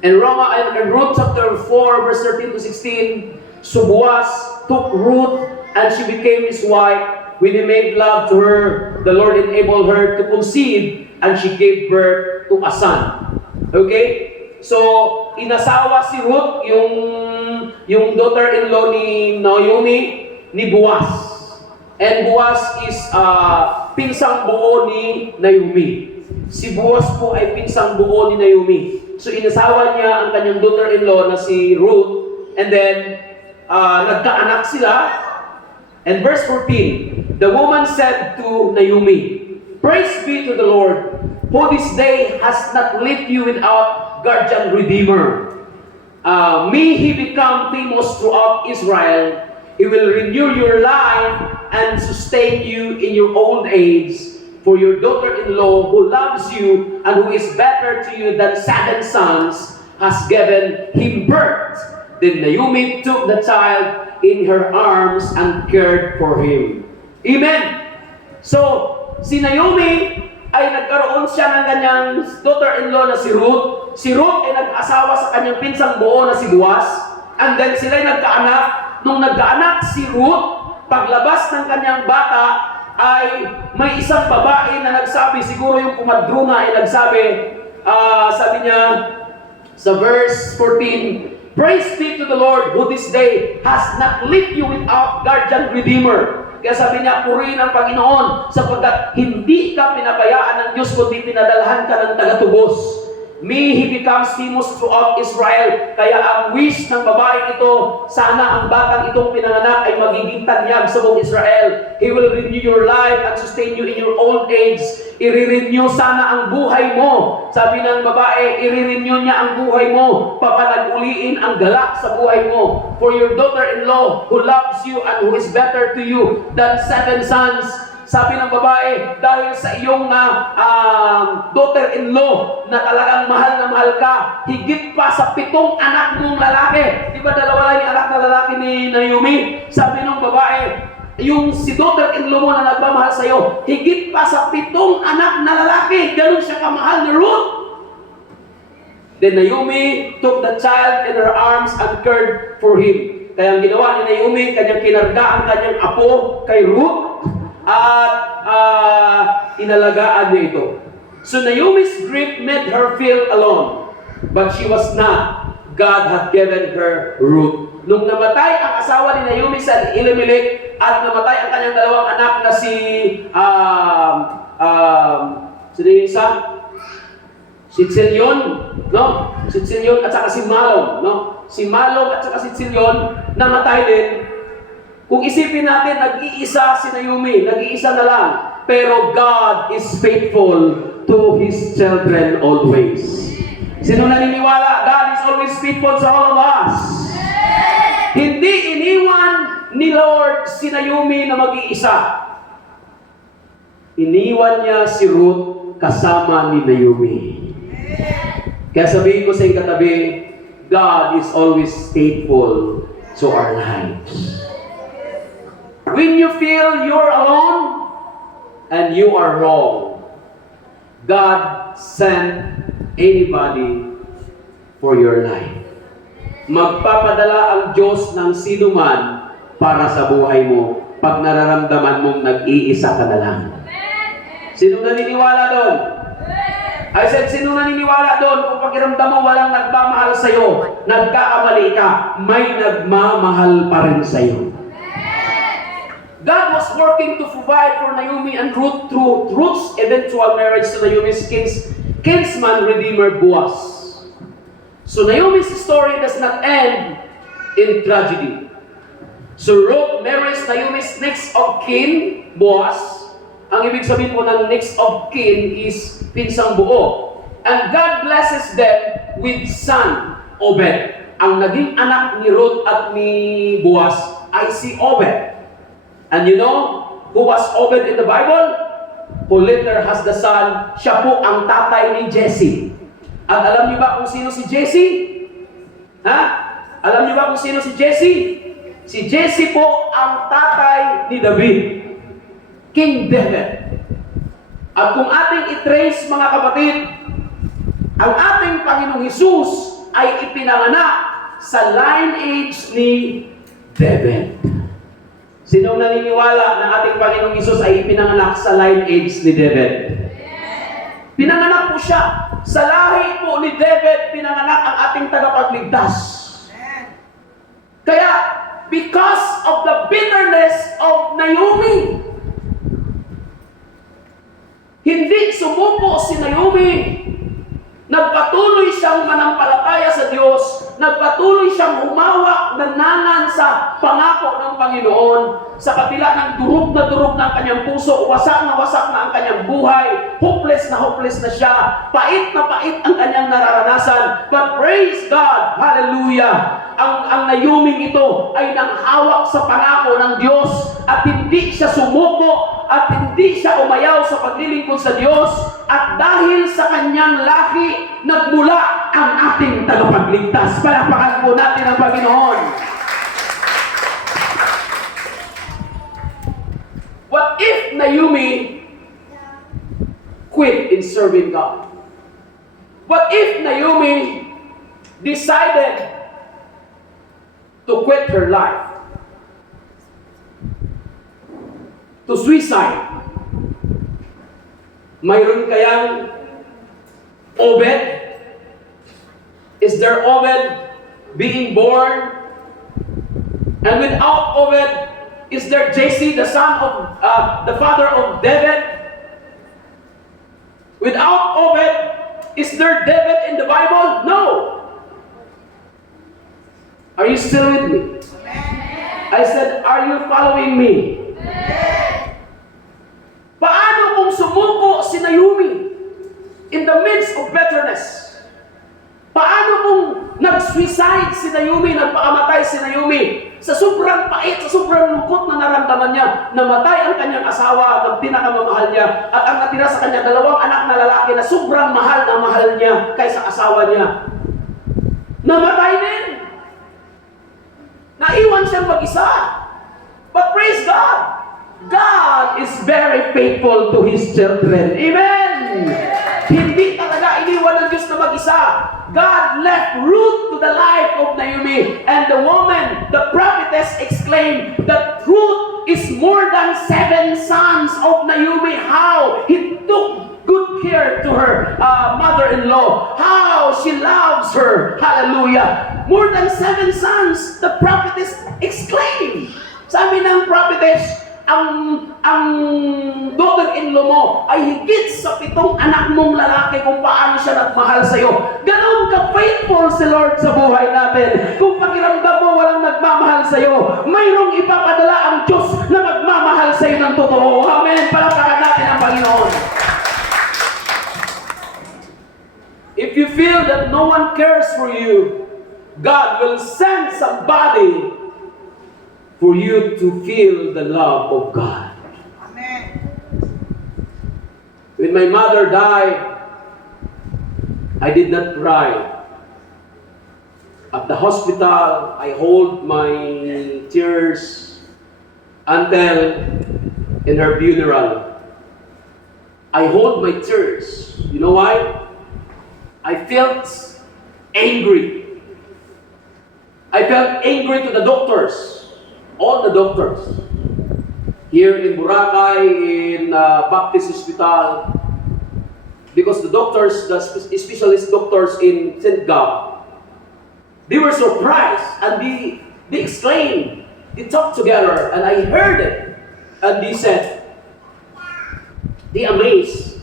In Ruth chapter 4, verse 13 to 16, so Boaz took Ruth and she became his wife. When he made love to her, the Lord enabled her to conceive and she gave birth to a son. Okay? So, inasawa si Ruth, yung daughter-in-law ni Naomi, ni Boaz. And Boaz is pinsang buo ni Naomi. Si Boaz po ay pinsang buo ni Naomi. So, inasawa niya ang kanyang daughter-in-law na si Ruth. And then, nagkaanak sila. And verse 14, the woman said to Naomi, praise be to the Lord, for this day has not left you without guardian redeemer. May he become famous throughout Israel. He will renew your life and sustain you in your old age. For your daughter-in-law who loves you and who is better to you than 7 sons has given him birth. Then Naomi took the child in her arms and cared for him. Amen. So, si Naomi ay nagkaroon siya ng kanyang daughter-in-law na si Ruth. Si Ruth ay nag-asawa sa kanyang pinsang buo na si Boaz. And then sila ay nagkaanak. Nung nagkaanak si Ruth, paglabas ng kanyang bata, ay may isang babae na nagsabi, siguro yung kumadrona ay nagsabi, sabi niya sa verse 14, praise be to the Lord who this day has not left you without guardian redeemer. Kaya sabi niya, purihin ang Panginoon sapagkat hindi ka pinabayaan ng Diyos kundi pinadalhan ka ng tagatubos. May he becomes famous throughout Israel. Kaya ang wish ng babae ito, sana ang batang itong pinanganak ay magiging tanyag sa buong Israel. He will renew your life and sustain you in your old age. I-renew sana ang buhay mo. Sabi ng babae, i-renew niya ang buhay mo. Papanag-uliin ang galak sa buhay mo. For your daughter-in-law who loves you and who is better to you than 7 sons. Sabi ng babae, dahil sa iyong daughter-in-law na talagang mahal na mahal ka, higit pa sa 7 anak mong lalaki. Di ba 2 lang yung anak na lalaki ni Naomi? Sabi ng babae, yung si daughter-in-law mo na nagmamahal sa iyo, higit pa sa 7 anak na lalaki. Ganun siya kamahal ni Ruth. Then Naomi took the child in her arms and cared for him. Kaya ang ginawa ni Naomi, kanyang kinarga ang kanyang apo kay Ruth at inalagaan niya ito. So Naomi's grief made her feel alone, but she was not. God had given her Ruth. Nung namatay ang asawa ni Naomi sa Elimelech at namatay ang kanyang 2 anak na si Sitsilyon, no? Sitsilyon at saka si Malom, no? Si Malom at saka si Sitsilyon namatay din. Kung isipin natin, nag-iisa si Naomi, nag-iisa na lang. Pero God is faithful to His children always. Sino naniniwala? God is always faithful sa all of us. Hindi iniwan ni Lord si Naomi na mag-iisa. Iniwan niya si Ruth kasama ni Naomi. Kaya sabihin ko sa iyong katabi, God is always faithful to our lives. When you feel you're alone and you are wrong, God sent anybody for your life. Magpapadala ang Diyos ng sino man para sa buhay mo pag nararamdaman mong nag-iisa ka na lang. Sino naniniwala doon? I said, sino naniniwala doon kung pakiramdam mo walang nagmamahal sa'yo, nagkakamali ka, may nagmamahal pa rin sa'yo. God was working to provide for Naomi and Ruth through Ruth's eventual marriage to Naomi's kinsman redeemer Boaz. So Naomi's story does not end in tragedy. So Ruth marries Naomi's next of kin, Boaz. Ang ibig sabihin po ng next of kin is pinsang buo. And God blesses them with son, Obed. Ang naging anak ni Ruth at ni Boaz ay si Obed. And you know who was Obed in the Bible? Who later has the son, siya po ang tatay ni Jesse. At alam niyo ba kung sino si Jesse? Ha? Alam niyo ba kung sino si Jesse? Si Jesse po ang tatay ni David. King David. At kung ating i-trace mga kapatid, ang ating Panginoong Hesus ay ipinanganak sa lineage ni David. Sinong naniniwala na ating Panginoong Hesus ay ipinanganak sa lineage ni David? Pinanganak po siya. Sa lahi po ni David, pinanganak ang ating tagapagligtas. Kaya, because of the bitterness of Naomi, hindi sumuko si Naomi. Nagpatuloy siyang manampalataya sa Diyos. Nagpatuloy siyang humawak ng nangan sa pangako ng Panginoon. Sa kabila ng durog na kanyang puso, wasak na ang kanyang buhay, hopeless na siya, pait na pait ang kanyang nararanasan. But praise God, hallelujah! Ang Naomi ito ay nanghawak sa pangako ng Diyos at hindi siya sumuko at hindi siya umayaw sa paglilingkod sa Diyos, at dahil sa kanyang lahi, nagmula ang ating tagapagligtas. Palakpakan po natin ang Panginoon. What if Naomi quit in serving God? What if Naomi decided to quit her life, to suicide? Mayroon kayang Obed? Is there Obed being born? And without Obed, is there Jesse, the son of the father of David? Without Obed, is there David in the Bible? No. Are you still with me? I said, are you following me? Paano kung sumuko si Naomi in the midst of bitterness? Paano kung nag-suicide si Naomi, nagpakamatay si Naomi? Sa sobrang pait, sa sobrang lungkot na naramdaman niya, namatay ang kanyang asawa ng pinakamamahal niya, at ang natira sa kanya, 2 anak na lalaki na sobrang mahal na mahal niya kaysa asawa niya. Namatay din. Naiwan siyang mag-isa. But praise God! God is very faithful to His children. Amen! Hindi talaga iniwan ng Diyos na mag-isa. God left Ruth to the life of Naomi. And the woman, the prophetess, exclaimed that Ruth is more than 7 sons of Naomi. How He took good care to her mother-in-law. How she loves her. Hallelujah. More than 7 sons, the prophetess exclaimed. Sabi ng prophetess, ang daughter-in-law mo ay higit sa 7 anak mong lalaki kung paano siya nagmahal sa iyo. Ganon ka-faithful si Lord sa buhay natin. Kung pakiramdam mo walang nagmamahal sa iyo, mayroong ipapadala ang Diyos na magmamahal sa iyo ng totoo. Amen. Palakpakan natin ang Panginoon. If you feel that no one cares for you, God will send somebody for you to feel the love of God. When my mother died, I did not cry. At the hospital, I hold my tears until in her funeral. I hold my tears. You know why? I felt angry. I felt angry to the doctors, all the doctors. Here in Boracay, in Baptist Hospital, because the doctors, the specialist doctors in St. Gab, they were surprised and they exclaimed, they talked together, and I heard it, and they said, they amazed,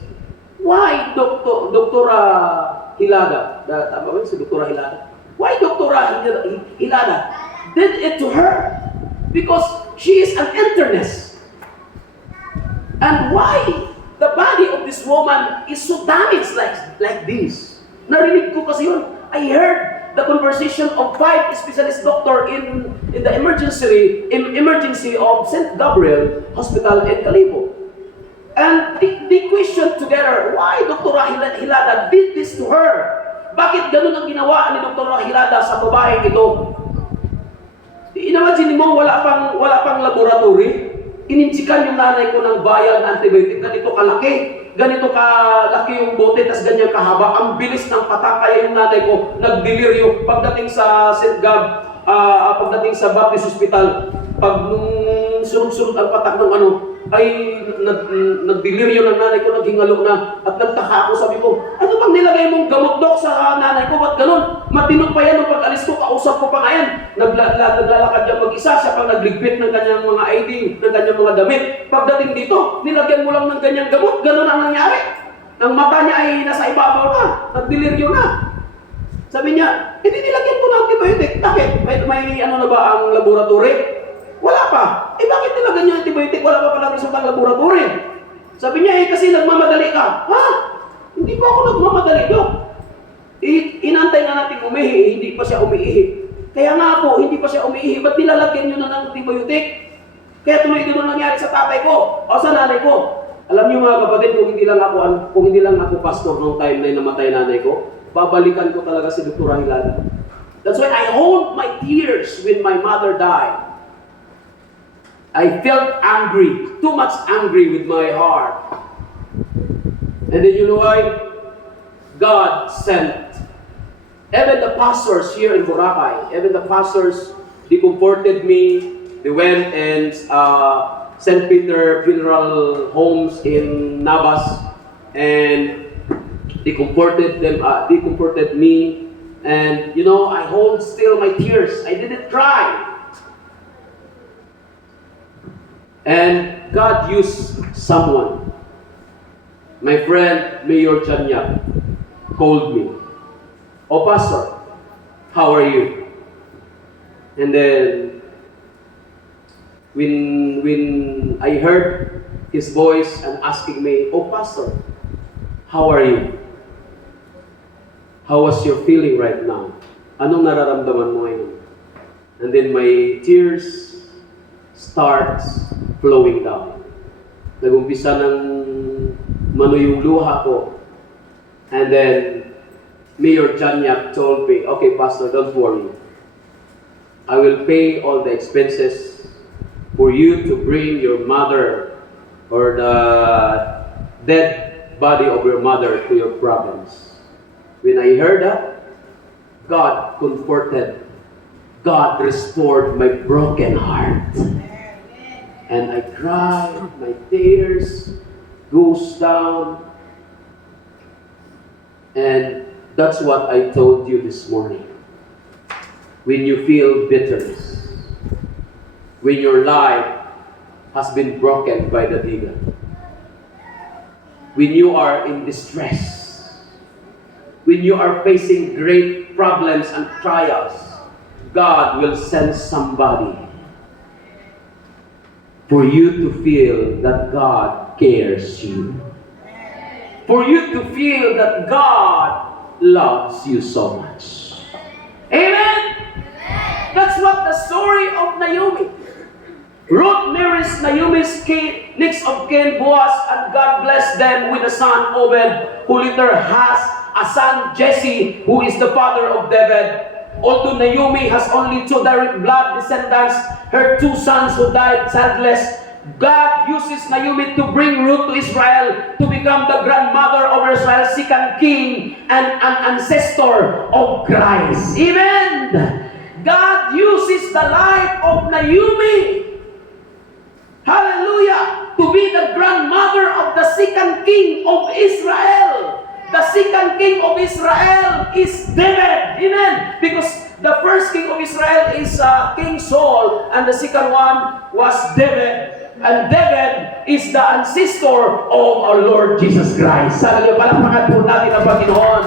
why Doktora Hilada, tama ba si Doktora Hilada? Why Doktora Hilada did it to her? Because she is an internist. And why the body of this woman is so damaged like this? Narinig ko kasi yun. I heard the conversation of 5 specialist doctor in the emergency of St. Gabriel Hospital in Calibo. And they questioned together, why Dr. Hilada did this to her? Bakit ganun ang ginawa ni Dr. Hilada sa babaeng ito? Imagine mo, wala pang laboratory. Ininjikan yung nanay ko ng vial na antibiotic, ganito kalaki. Ganito kalaki yung bote, tas ganyan kahaba. Ang bilis ng patak, kaya yung nanay ko nagdeliryo. Pagdating sa St. Gab, pagdating sa Baptist Hospital, pag nung sunod-sunod ang patak ng ay nagdeliryo ng nanay ko, naghingalo na. At nagtaka ako, sabi ko, ano bang nilagay mong gamot, Dok, sa nanay ko? Ba't ganun? Matinong pa yan nung pag-alis ko, kausap ko pa nga yan. Naglalakad yan mag-isa, siya pang nagligpit ng kanyang mga ID, ng kanyang mga damit. Pagdating dito, nilagyan mo lang ng ganyang gamot, ganun ang nangyari. Ang mata niya ay nasa ibabaw na, nagdeliryo na. Sabi niya, hindi nilagyan ko ng antibiotic. Bakit? May ano na ba ang laboratory? Wala pa. Bakit nilagyan niyo antibiotic? Wala pa pala resultang laboratory. Sabi niya, kasi nagmamadali ka. Ha? Hindi pa ako nagmamadali, Dok. Inantay na natin umihi, hindi pa siya umiihi. Kaya nga po, hindi pa siya umiihi. Ba't nilalagyan niyo na ng antibiotic? Kaya tuloy ito nangyari sa tatay ko o sa nanay ko. Alam niyo mga kapatid, kung hindi lang ako pastor noong time na namatay nanay ko, babalikan ko talaga si Dr. Hilada. That's why I hold my tears when my mother died. I felt angry, too much angry with my heart. And then you know why? God sent, even the pastors here in Boracay, even the pastors, they comforted me. They went and St. Peter Funeral Homes in Navas, and they comforted them. They comforted me, and you know, I hold still my tears. I didn't cry. And God used someone. My friend, Mayor Chanya, called me. Oh, Pastor, how are you? And then, when I heard his voice and asking me, oh, Pastor, how are you? How was your feeling right now? Anong nararamdaman mo ngayon? And then my tears starts flowing down. Nag-umpisa ng yung luha ko. And then, Mayor Janyak told me, okay, Pastor, don't worry. I will pay all the expenses for you to bring your mother or the dead body of your mother to your province. When I heard that, God comforted. God restored my broken heart. And I cried, my tears goes down. And that's what I told you this morning. When you feel bitterness, when your life has been broken by the demon, when you are in distress, when you are facing great problems and trials, God will send somebody for you to feel that God cares you. For you to feel that God loves you so much. Amen? That's what the story of Naomi. Ruth marries Naomi's next of kin, Boaz, and God blessed them with a son, Obed, who later has a son, Jesse, who is the father of David. Although Naomi has only 2 direct blood descendants, her 2 sons who died childless, God uses Naomi to bring Ruth to Israel to become the grandmother of Israel's second king and an ancestor of Christ. Amen! God uses the life of Naomi, hallelujah, to be the grandmother of the second king of Israel. The second king of Israel is David. Amen. Because the first king of Israel is King Saul, and the second one was David. And David is the ancestor of our Lord Jesus Christ. Hallelujah. Palakpakan po natin ang Panginoon.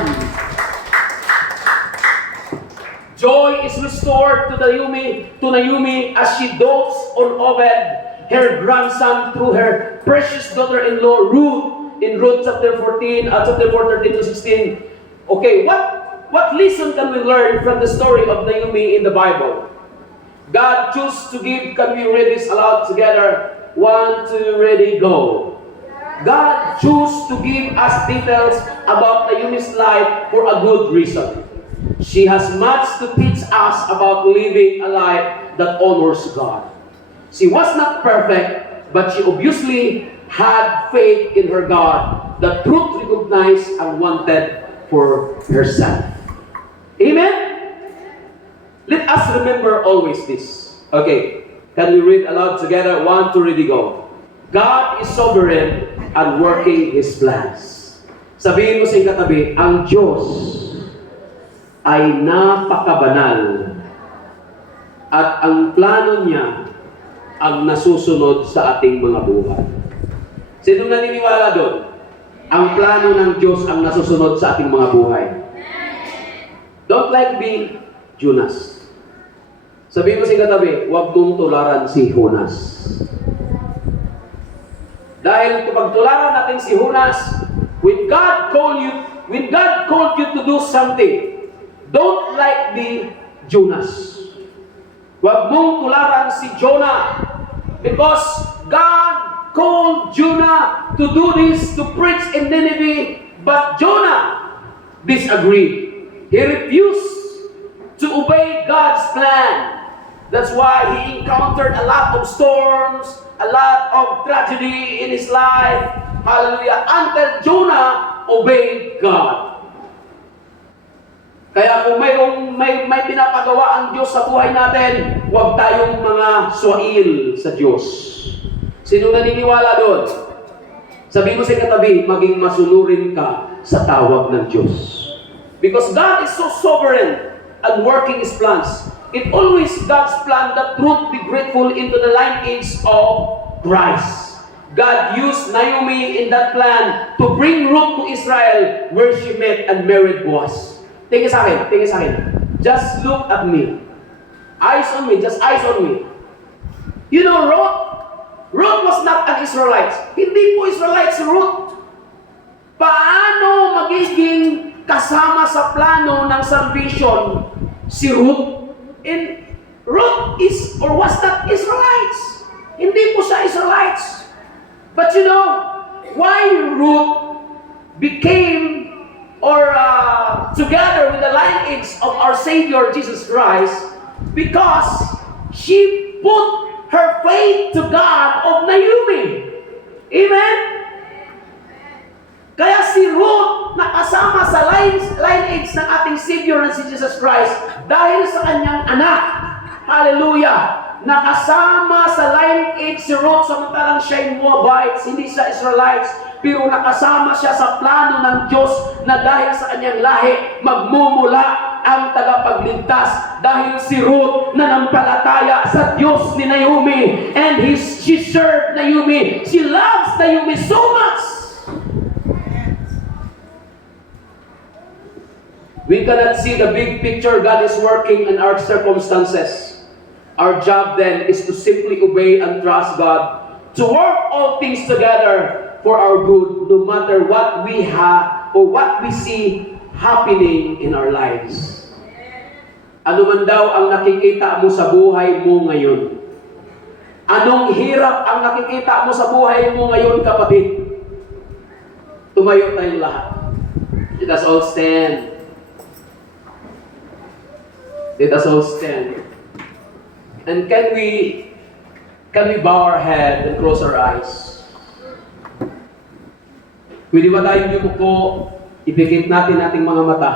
Joy is restored to Naomi as she dotes on Obed, her grandson, through her precious daughter-in-law Ruth, in Ruth chapter 13 to 16. Okay, what lesson can we learn from the story of Naomi in the Bible? God chose to give, can we read this aloud together? 1, 2, ready, go. God chose to give us details about Naomi's life for a good reason. She has much to teach us about living a life that honors God. She was not perfect, but she obviously had faith in her God, the truth recognized and wanted for herself. Amen? Let us remember always this. Okay, can we read aloud together? 1, 2, ready, go. God is sovereign and working His plans. Sabihin mo sa iyong katabi, ang Diyos ay napakabanal at ang plano niya ang nasusunod sa ating mga buhay. Sino naniniwala doon? Ang plano ng Diyos ang nasusunod sa ating mga buhay. Don't like be Jonas. Sabihin mo sa katabi, huwag mong tularan si Jonas. Dahil kapag tularan natin si Jonas, when God called you to do something, don't like be Jonas. Huwag mong tularan si Jonah, because God called Jonah to do this, to preach in Nineveh, but Jonah disagreed. He refused to obey God's plan. That's why he encountered a lot of storms, a lot of tragedy in his life. Hallelujah. Until Jonah obeyed God. Kaya kung may pinapagawa ang Diyos sa buhay natin, huwag tayong mga swail sa Diyos. Sino naniniwala doon? Sabi mo sa katabi, maging masunurin ka sa tawag ng Diyos. Because God is so sovereign and working His plans. It always God's plan that truth be grateful into the lineage of Christ. God used Naomi in that plan to bring Ruth to Israel, where she met and married Boaz. Tingin sa akin. Just look at me. Eyes on me, just eyes on me. You know, Ruth was not an Israelite. Hindi po Israelite si Ruth. Paano magiging kasama sa plano ng salvation si Ruth? And Ruth is or was not Israelites. Hindi po siya Israelites. But you know, why Ruth became together with the lineage of our Savior Jesus Christ, because she put her faith to God of Naomi. Amen? Kaya si Ruth nakasama sa lineage ng ating Savior na si Jesus Christ dahil sa kanyang anak. Hallelujah! Nakasama sa lineage si Ruth, samantalang siya'y Moabites, hindi siya Israelites, pero nakasama siya sa plano ng Diyos na dahil sa kanyang lahi, magmumula ang tagapagligtas. Dahil si Ruth nanampalataya sa Diyos ni Naomi, and she served Naomi. She loves Naomi so much. We cannot see the big picture. God is working in our circumstances. Our job then is to simply obey and trust God to work all things together for our good, no matter what we have or what we see happening in our lives. Ano man daw ang nakikita mo sa buhay mo ngayon, Anong hirap ang nakikita mo sa buhay mo ngayon, kapatid? Tumayo tayong lahat. Let us all stand. Let us all stand. And can we bow our head and close our eyes? Pwede ba tayong yumuko, ipikit natin ating mga mata?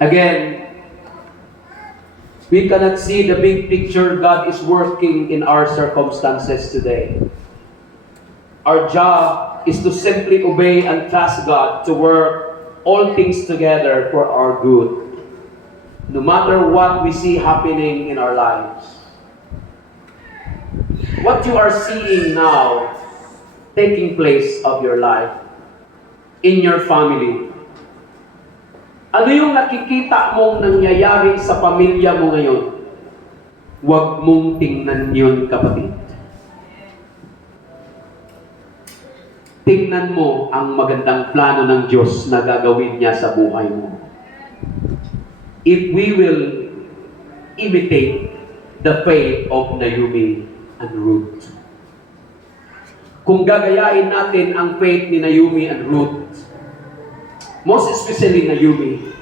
Again, we cannot see the big picture God is working in our circumstances today. Our job is to simply obey and trust God to work all things together for our good, no matter what we see happening in our lives. What you are seeing now taking place of your life, in your family, ano yung nakikita mong nangyayari sa pamilya mo ngayon? Huwag mong tingnan yun, kapatid. Tingnan mo ang magandang plano ng Diyos na gagawin niya sa buhay mo. If we will imitate the faith of Naomi and Ruth. Kung gagayain natin ang faith ni Naomi and Ruth, most especially Naomi,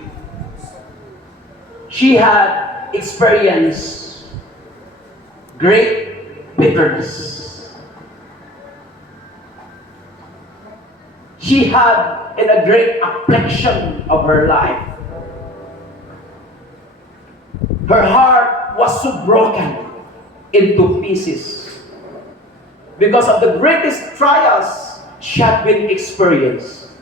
she had experienced great bitterness. She had a great affliction of her life. Her heart was so broken into pieces because of the greatest trials she had been experienced.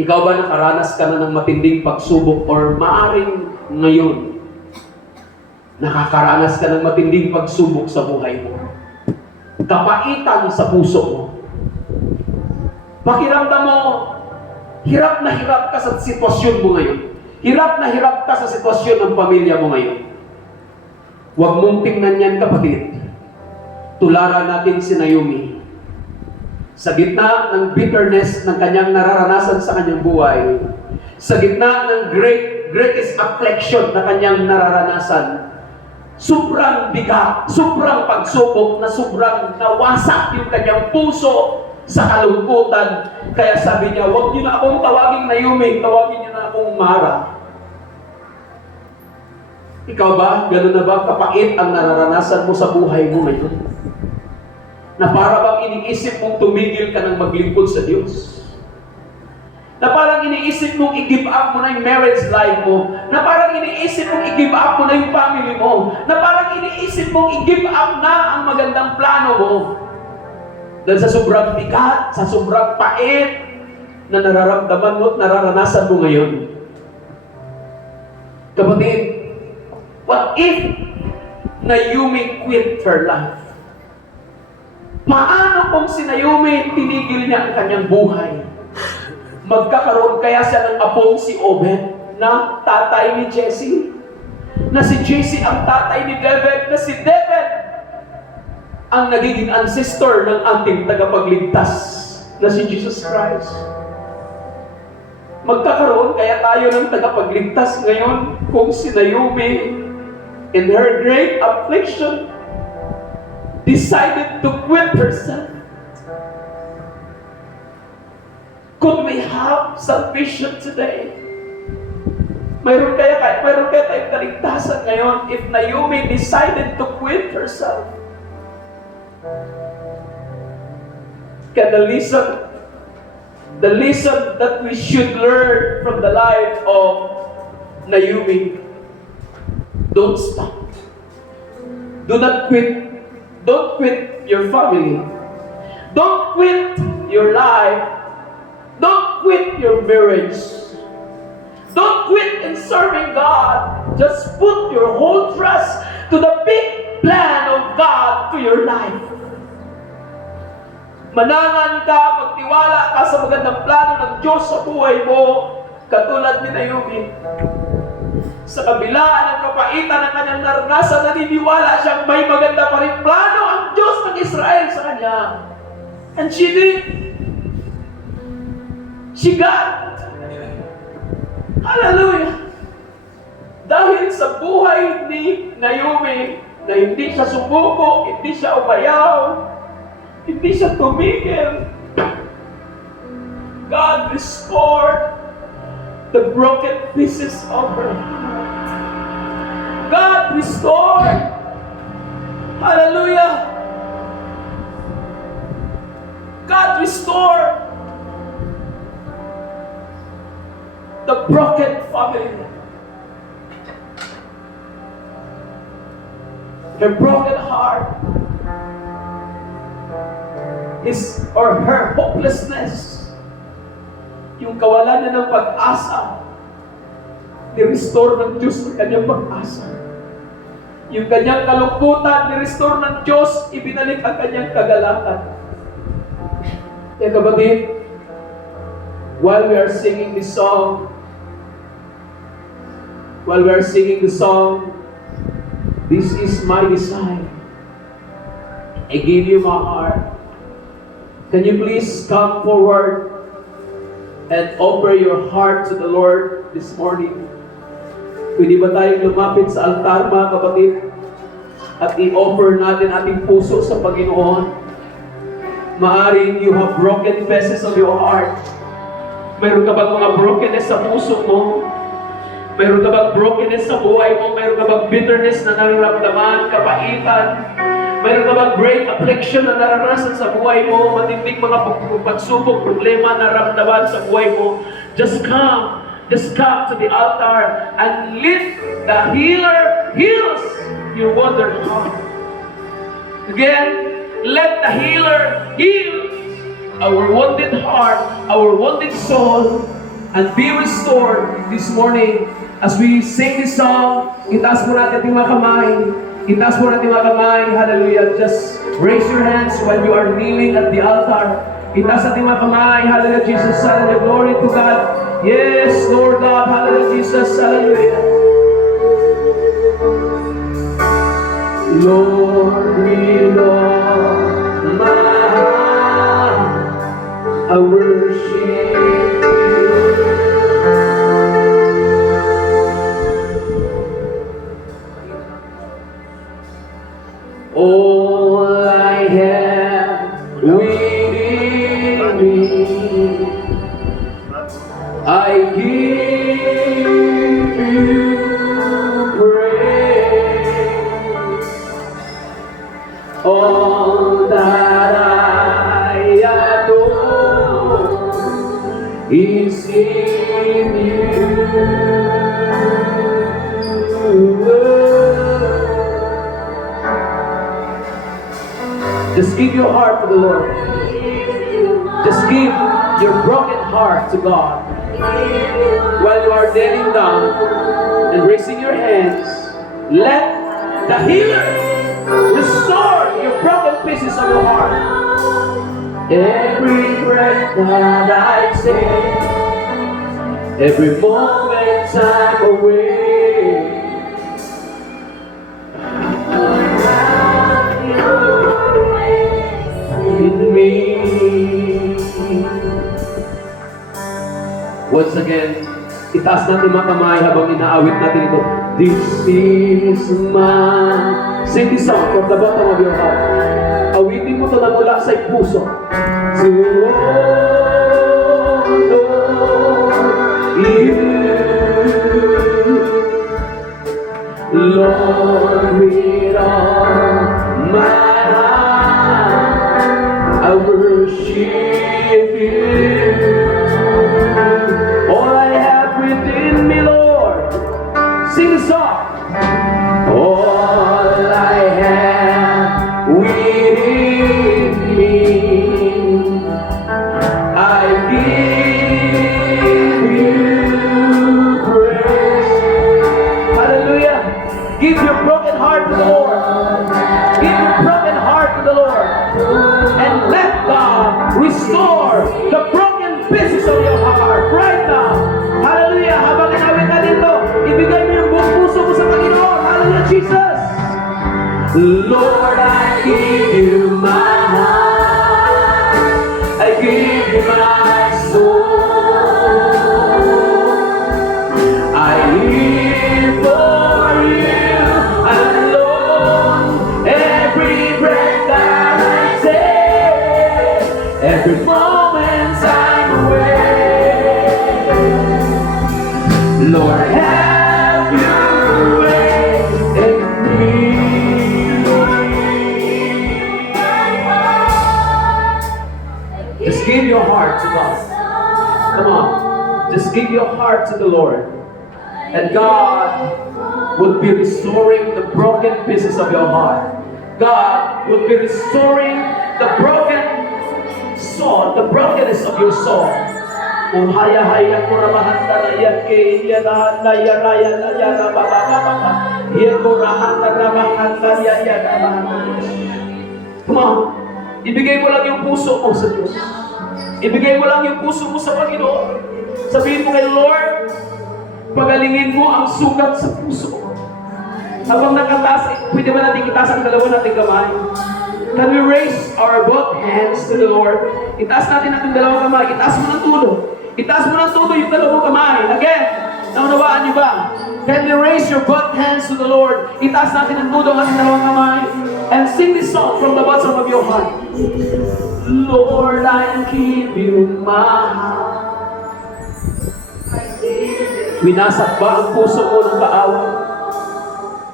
Ikaw ba nakaranas ka na ng matinding pagsubok or maaring ngayon nakakaranas ka ng matinding pagsubok sa buhay mo? Kapaitan sa puso mo. Pakiramdam mo, hirap na hirap ka sa sitwasyon mo ngayon. Hirap na hirap ka sa sitwasyon ng pamilya mo ngayon. Huwag mong tingnan yan, kapatid. Tularan natin si Naomi. Sa gitna ng bitterness ng kanyang nararanasan sa kanyang buhay, sa gitna ng greatest affliction na kanyang nararanasan, sobrang bigat, sobrang pagsubok na sobrang nawasak yung kanyang puso sa kalungkutan. Kaya sabi niya, huwag niyo na akong tawaging Naomi, tawagin niyo na akong Mara. Ikaw ba, gano'n na ba kapait ang nararanasan mo sa buhay mo ngayon? Na para bang iniisip mong tumigil ka ng maglingkod sa Diyos? Na parang iniisip mong i-give up mo na yung marriage life mo? Na parang iniisip mong i-give up mo na yung family mo? Na parang iniisip mong i-give up na ang magandang plano mo? Dahil sa sobrang bigat, sa sobrang pait na nararamdaman mo at nararanasan mo ngayon. Kapatid, what if Naomi quit her life? Paano kung si Naomi tinigil niya ang kanyang buhay? Magkakaroon kaya siya ng apong si Obed na tatay ni Jesse? Na si Jesse ang tatay ni David? Na si David ang nagiging ancestor ng ating tagapagligtas na si Jesus Christ? Magkakaroon kaya tayo ng tagapagligtas ngayon kung si Naomi in her great affliction decided to quit herself? Could we have salvation today? Mayroon kaya tayong kaligtasan ngayon if Naomi decided to quit herself? Kaya the lesson that we should learn from the life of Naomi, don't stop. Do not quit. Don't quit your family. Don't quit your life. Don't quit your marriage. Don't quit in serving God. Just put your whole trust to the big plan of God to your life. Manangan ka, magtiwala ka sa magandang plano ng Diyos sa buhay mo, katulad ni Naomi. Sa kabila ng kapaitan ng kanyang naranasan, naniniwala siyang may maganda pa rin plano ang Diyos ng Israel sa kanya. And she did. She got. Hallelujah. sa buhay ni Naomi na hindi siya sumuko, hindi siya umayaw, hindi siya tumigil. God restored the broken pieces of her heart. God restored. Hallelujah. God restored the broken family. Her broken heart, his or her hopelessness, yung kawalan na ng pag-asa, ni-restore ng Diyos ang kanyang pag-asa. Yung kanyang kalungkutan, ni-restore ng Diyos, ibinalik ang kanyang kagalakan. Kaya kapatid, while we are singing this song, this is my desire. I give you my heart. Can you please come forward and offer your heart to the Lord this morning? Pwede ba tayong lumapit sa altar, mga kapatid, at i-offer natin ating puso sa Panginoon? Maaring you have broken pieces of your heart. Mayroon ka bang mga brokenness sa puso mo? Mayroon ka bang brokenness sa buhay mo? Mayroon ka bang bitterness na nararamdaman, kapaitan? Mayroon ka bang great affliction na naranasan sa buhay mo? Matinding mga pagsubok, problema na naramdaman sa buhay mo? Just come to the altar and let the healer heals your wondered heart. Again, let the healer heal our wounded heart, our wounded soul, and be restored this morning. As we sing this song, itaas mo natin ating mga kamay. Itaas mo natin mga kamay. Hallelujah. Just raise your hands while you are kneeling at the altar. Itaas natin mga kamay. Hallelujah, Jesus. Hallelujah. Glory to God. Yes, Lord God. Hallelujah, Jesus. Hallelujah. Lord, with all my heart, I worship you. All I have within me, I give you praise. All that I adore is in you. Just give your heart to the Lord. Just give your broken heart to God. While you are kneeling down and raising your hands, let the healer restore your broken pieces of your heart. Every breath that I take, every moment I'm away, in me. Once again, itaas natin mga kamay habang inaawit natin ito. This is my... Sing this song from the bottom of your heart. Awitin mo ito na mula sa puso. To honor you, Lord, with all my heart, I worship you. All I have within me, Lord, sing the song. All I have within me, I give you praise. Hallelujah. Give your broken heart to the Lord. Give your broken heart to the Lord. And let God restore the broken pieces of your heart right now. Hallelujah. Habang inawit na dito, ibigay mo yung buong puso mo sa Panginoon. Hallelujah, Jesus. Lord, I give you my heart. I give you my soul. I live for Every moment I'm away. Lord, have your way in me. Just give your heart to God. Come on. Just give your heart to the Lord. And God will be restoring the broken pieces of your heart. God will be restoring the broken soul, the brokenness of your soul. Come on. Ibigay mo lang yung puso mo sa Diyos. Ibigay mo lang yung puso mo sa Panginoon. Sabihin mo kay Lord, pagalingin mo ang sugat sa puso ko. Habang nakataas, pwede ba natin itaas ang dalawa nating kamay? Can we raise our both hands to the Lord? Itaas natin ang dalawang kamay. Itaas mo ng tulo. Itaas mo ng tulo yung dalawang kamay. Again, naunawaan niyo ba? Can we raise your both hands to the Lord? Itaas natin ang tulo ang ating dalawang kamay. And sing this song from the bottom of your heart. Lord, I give you my heart. Winasak ba ang puso mo ng kaawa?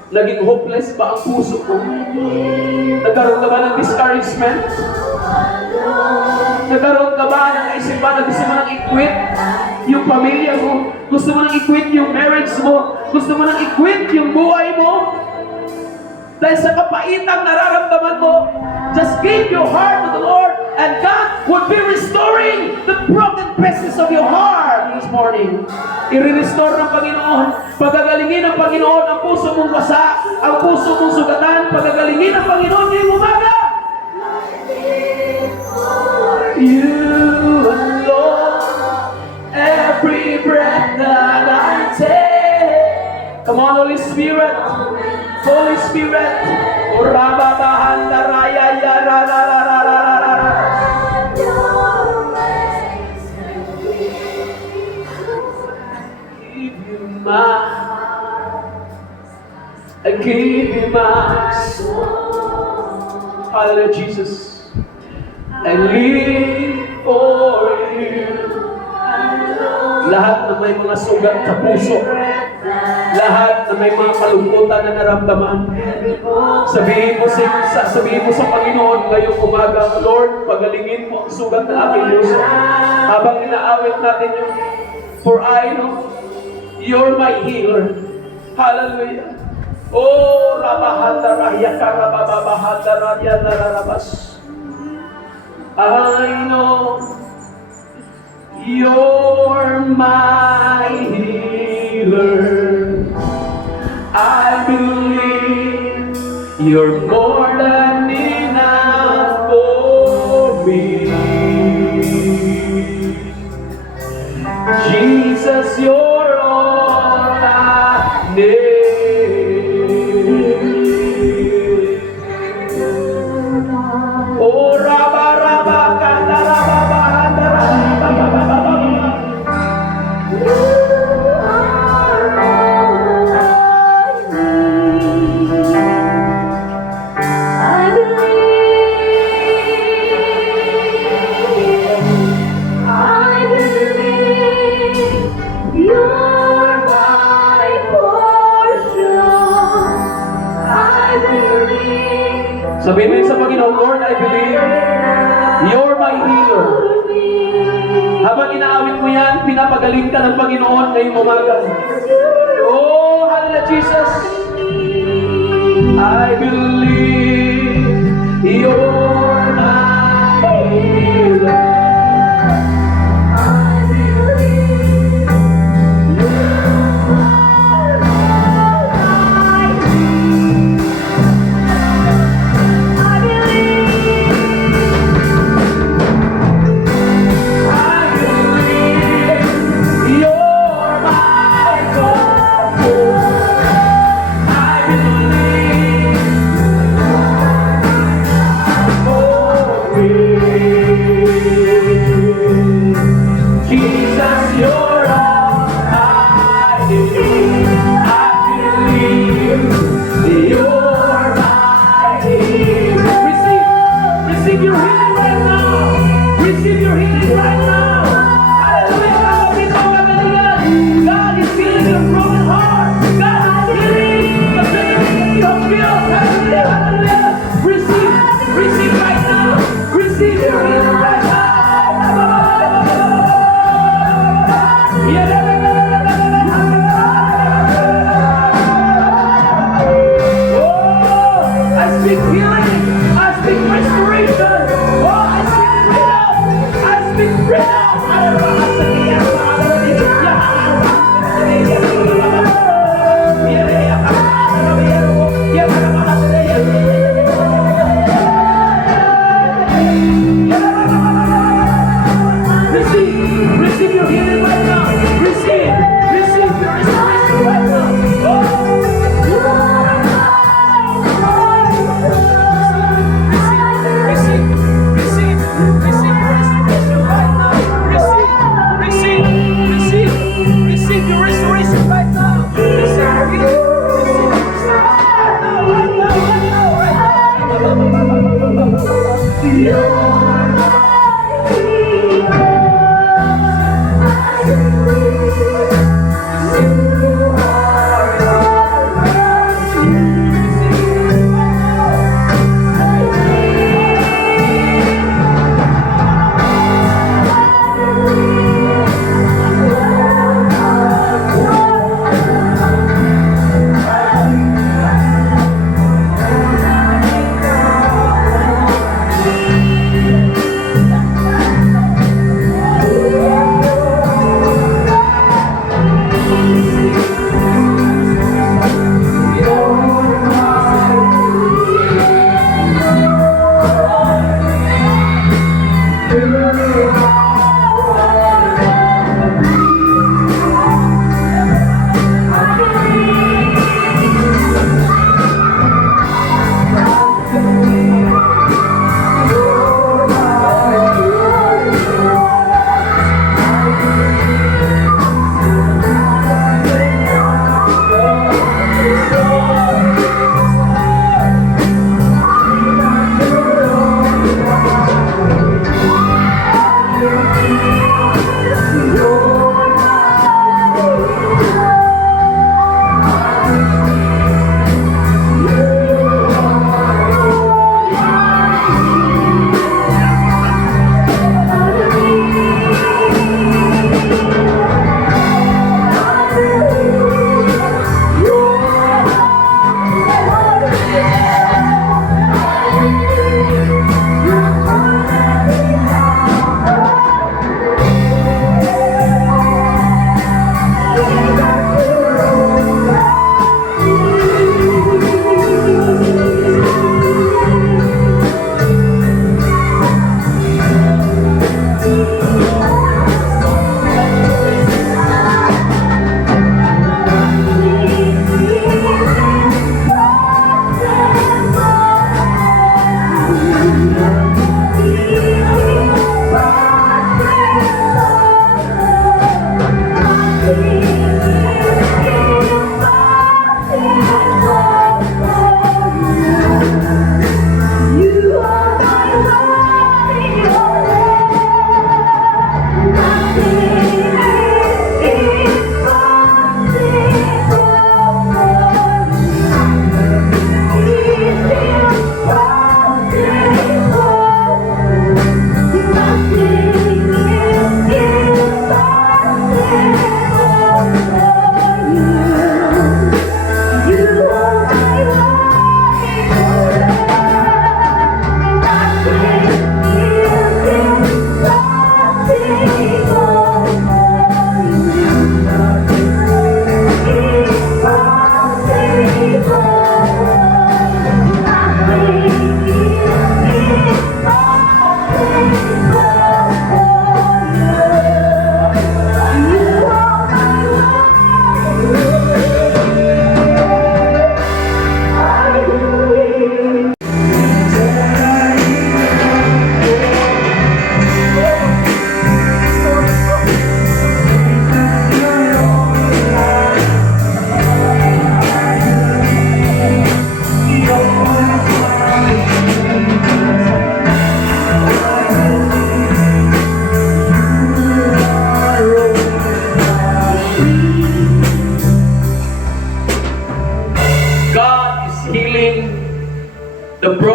Naging hopeless ba ang puso mo? Nagkaroon ka ba ng discouragement? Nagkaroon ka ba ng kaisipan na gusto mo nang i-quit yung pamilya mo? Gusto mo nang i-quit yung marriage mo? Gusto mo nang i-quit yung buhay mo? Dahil sa kapaitang nararamdaman mo, just give your heart to the Lord and God will be restoring the broken pieces of your heart this morning. I-restore ng Panginoon. Pagagalingin ng Panginoon ang puso mong wasa, ang puso mong sugatan. Pagagalingin ng Panginoon ngayong umaga. You alone, every breath that I take. Come on, Holy Spirit. Holy Spirit. I give you my soul. Hallelujah, Jesus. I live for you. Lahat na may mga sugat sa puso, lahat na may mga kalungkutan na naramdaman, sabihin mo sa Panginoon ngayong umaga, Lord, pagalingin mo ang sugat na aking puso. Habang inaawit natin yung, for I know, you're my healer. Hallelujah. Oh, rabahanda rahya karababahanda rahya nararabas. I know you're my healer. I believe you're more than enough for me. Jesus, you're all I need. Oh, Rabba, Rabba, Kanda, Rabba, Bahanda, Rabba, Rabba, Rabba. Sabihin mo yun sa Panginoon, Lord, I believe you're my healer. Habang inaawit mo yan, pinapagaling ka ng Panginoon ngayong umaga. Oh, hallelujah, Jesus. I believe you're my healer. Receive your healing right now. Receive your healing right now. Hallelujah. God is healing your broken heart. God is healing the bitterness you have felt. Hallelujah. Hallelujah. Receive right now. Receive your healing right now. Oh, I speak healing. I speak restoration. Oh, I speak freedom. I speak freedom. Receive your healing right now. Receive your restoration right now. Receive your restoration right now. Receive your restoration right now. Receive your healing. Receive your restoration right now.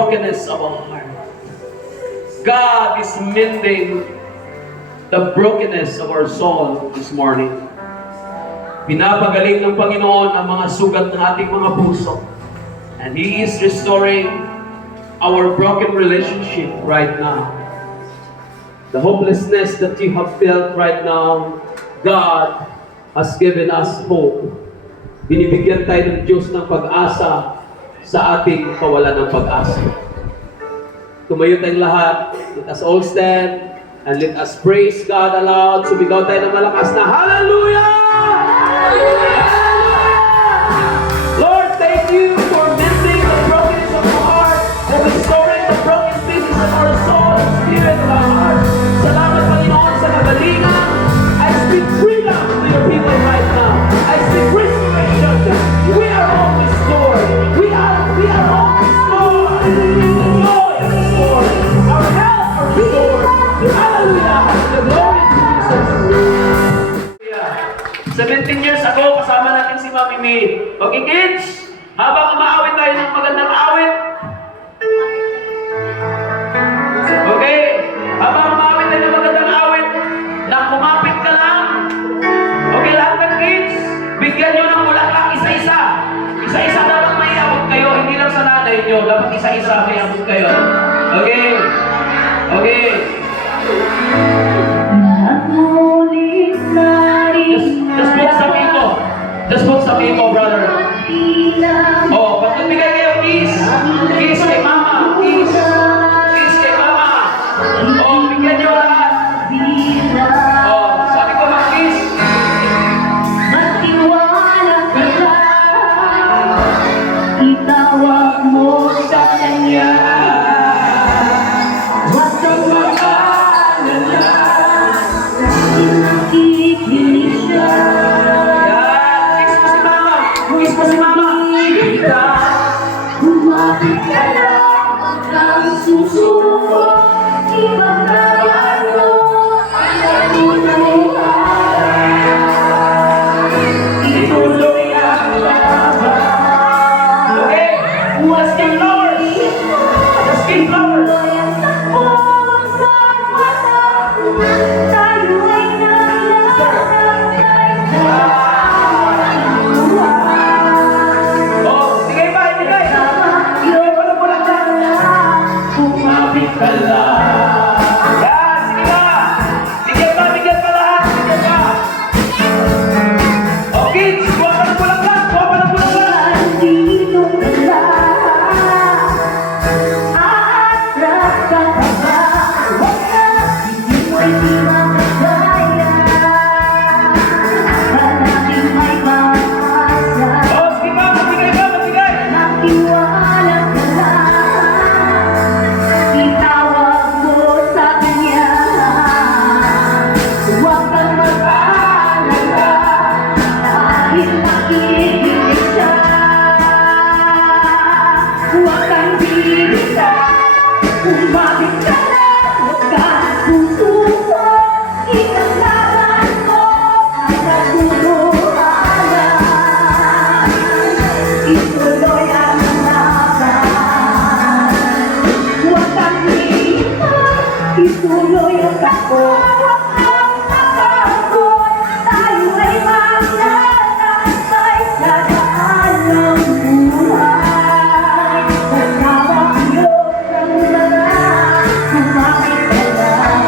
brokenness of our heart. God is mending the brokenness of our soul this morning. Pinapagaling ng Panginoon ang mga sugat ng ating mga puso. And He is restoring our broken relationship right now. The hopelessness that you have felt right now, God has given us hope. Binibigyan tayo ng Diyos ng pag-asa sa ating kawalan ng pag-asa. Tumayo tayong lahat. Let us all stand and let us praise God aloud. Sumigaw tayo ng malakas na Hallelujah! Lord, thank you for mending the brokenness of our heart and restoring the broken pieces of our soul and spirit of our heart. Salamat, Panginoon, sa kagalingan. I speak freedom to your people right now. I speak restoration. We are all restored. We are all restored. The joy is restored. Our health is restored. Hallelujah! The glory to Jesus. 17 years ago, kasama natin si Mami May. Okay, kids? Habang umaawit tayo ng magandang awit. Okay? Habang umaawit tayo ng magandang awit, na kumapit ka lang. Okay, lahat ng kids, bigyan nyo ng bulaklak isa-isa. Isa-isa dapat may abot kayo, hindi lang sa nanay nyo. Dapat isa-isa may abot kayo. Okay? Okay. Just put some ito. Just put some ito, brother. Oh, pag nagbigay kayo, kiss. Kiss kay mama. Kiss. Kiss kay mama. Oh, bigyan nyo lahat. Oh, sabi ko mag-kiss. Itawag mo sa kanya. Huwag kang mag-alala. Nakikinig siya. Kiss mo si mama. Kiss mo si mama. Kumapit ka lang, huwag kang susuko. Ibang kaya mo, alam mo na ituloy ang laban. Okay? Let's give flowers. Let's give flowers. Tuloy ang takbo, hanggang wala. Tayo ay naglalakad na Oh, sige pa, ibigay. kumapit ka lang. Yan, sige na. Bigyan pa lahat. Bigyan pa. Oh, kids, kuha pa ng bulaklak. Kuha pa ng bulaklak. Andito ka lang. Aatras ka pa ba? Huwag ka, hindi mo hindi makakaya. Palaging may pag-asa. Oh, sige pa, magbigay pa, magbigay. Magtiwala ka lang. Itawag mo sa kanya. Huwag kang mag-alala. Kahit makikinig siya. Huwag kang bibisa. Kumapit ka lang. Huwag kang susuko. Italaran mo ang nagbubuhalan. Ituloy ang laban. Huwag kang iiwan. Ituloy ang takbo. Huwag kang matakot. Tayo ay maglalakbay sa daan ng buhay. Kasama ang Diyos ng lahat. Kumapit ka lang.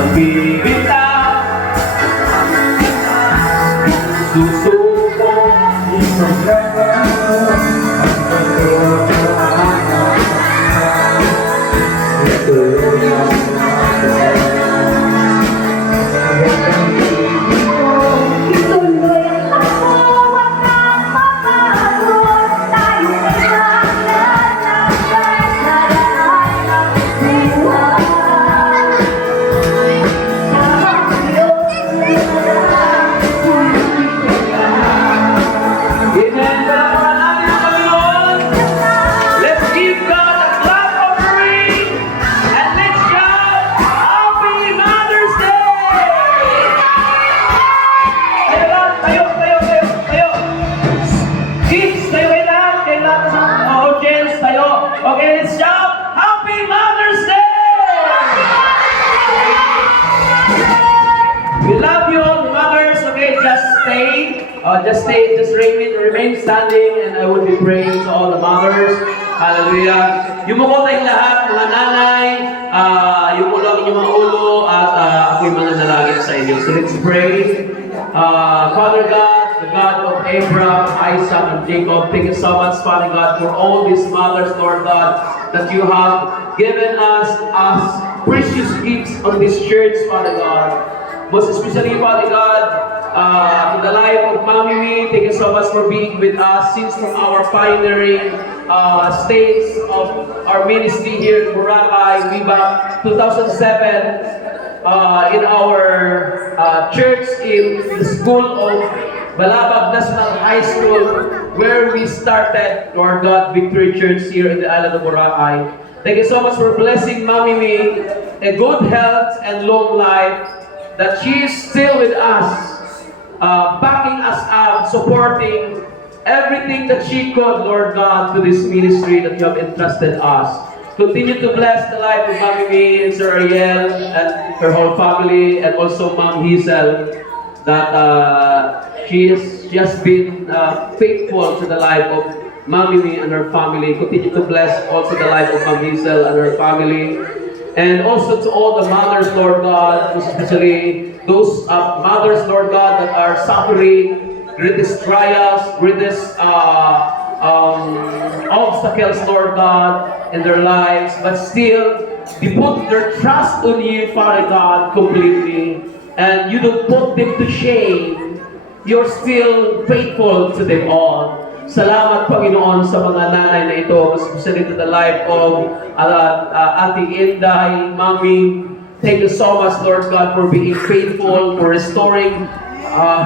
Nabibitaw. Susunod. just remain standing, and I will be praying to all the mothers. Hallelujah. Yumuko tayong lahat, mga nanay, yumuko lang inyong mga ulo, at ako'y mananalangin sa inyo. So let's pray. Father God, the God of Abraham, Isaac, and Jacob, thank you so much, Father God, for all these mothers, Lord God, that you have given us as precious gifts on this church, Father God. Most especially, Father God, in the life of Mami Mi, thank you so much for being with us since from our pioneering states of our ministry here in Boracay, way back 2007, in our church in the school of Balabag National High School, where we started, Lord God, Victory Church here in the island of Boracay. Thank you so much for blessing Mami Mi, a good health and long life, that she is still with us, backing us up, supporting everything that she could, Lord God, to this ministry that you have entrusted us. Continue to bless the life of Mami Mi and Sir Ariel and her whole family, and also Ma'am Hazel, that she has been faithful to the life of Mami Mi and her family. Continue to bless also the life of Ma'am Hazel and her family. And also to all the mothers, Lord God, especially those mothers, Lord God, that are suffering greatest trials, greatest obstacles, Lord God, in their lives, but still they put their trust on you, Father God, completely, and you don't put them to shame. You're still faithful to them all. Salamat, Panginoon, sa mga nanay na ito, especially to the life of Ating Inday, Mami. Thank you so much, Lord God, for being faithful, for restoring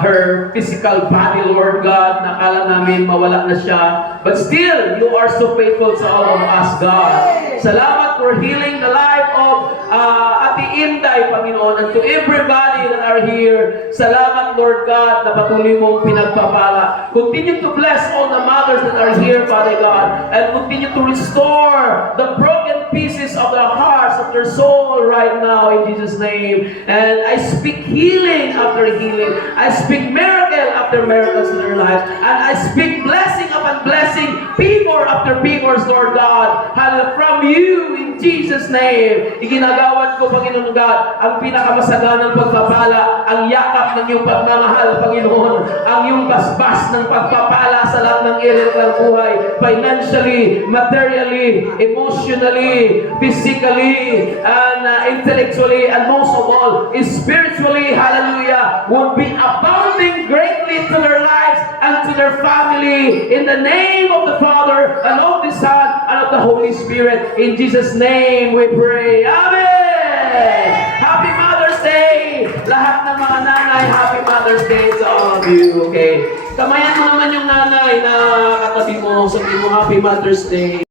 her physical body, Lord God. Nakala namin mawala na siya. But still, you are so faithful to all of us, God. Salamat for healing the life of Ate Inday, Panginoon, and to everybody that are here. Salamat, Lord God, na patuloy mong pinagpapala. Continue to bless all the mothers that are here, Father God, and continue to restore the broken pieces of their hearts, of their soul right now, in Jesus' name. And I speak healing after healing. I speak miracle after miracles in their lives. And I speak blessing upon blessing, people after people, Lord God. Hallelujah. From you, in Jesus' name. Iginagawan ko, Panginoon God, ang pinakamasaganang pagpapala, ang yakap ng iyong pagmamahal, Panginoon, ang iyong basbas ng pagpapala sa lahat ng area ng buhay, financially, materially, emotionally, physically, and intellectually, and most of all, spiritually, hallelujah, will be abounding greatly to their lives and to their family, in the name of the Father, and of the Son, and of the Holy Spirit. In Jesus' name we pray. Amen! Happy Mother's Day! Lahat ng mga nanay, Happy Mother's Day to all of you, okay? Kamayan mo naman yung nanay na katabi mo, sabihin mo, Happy Mother's Day.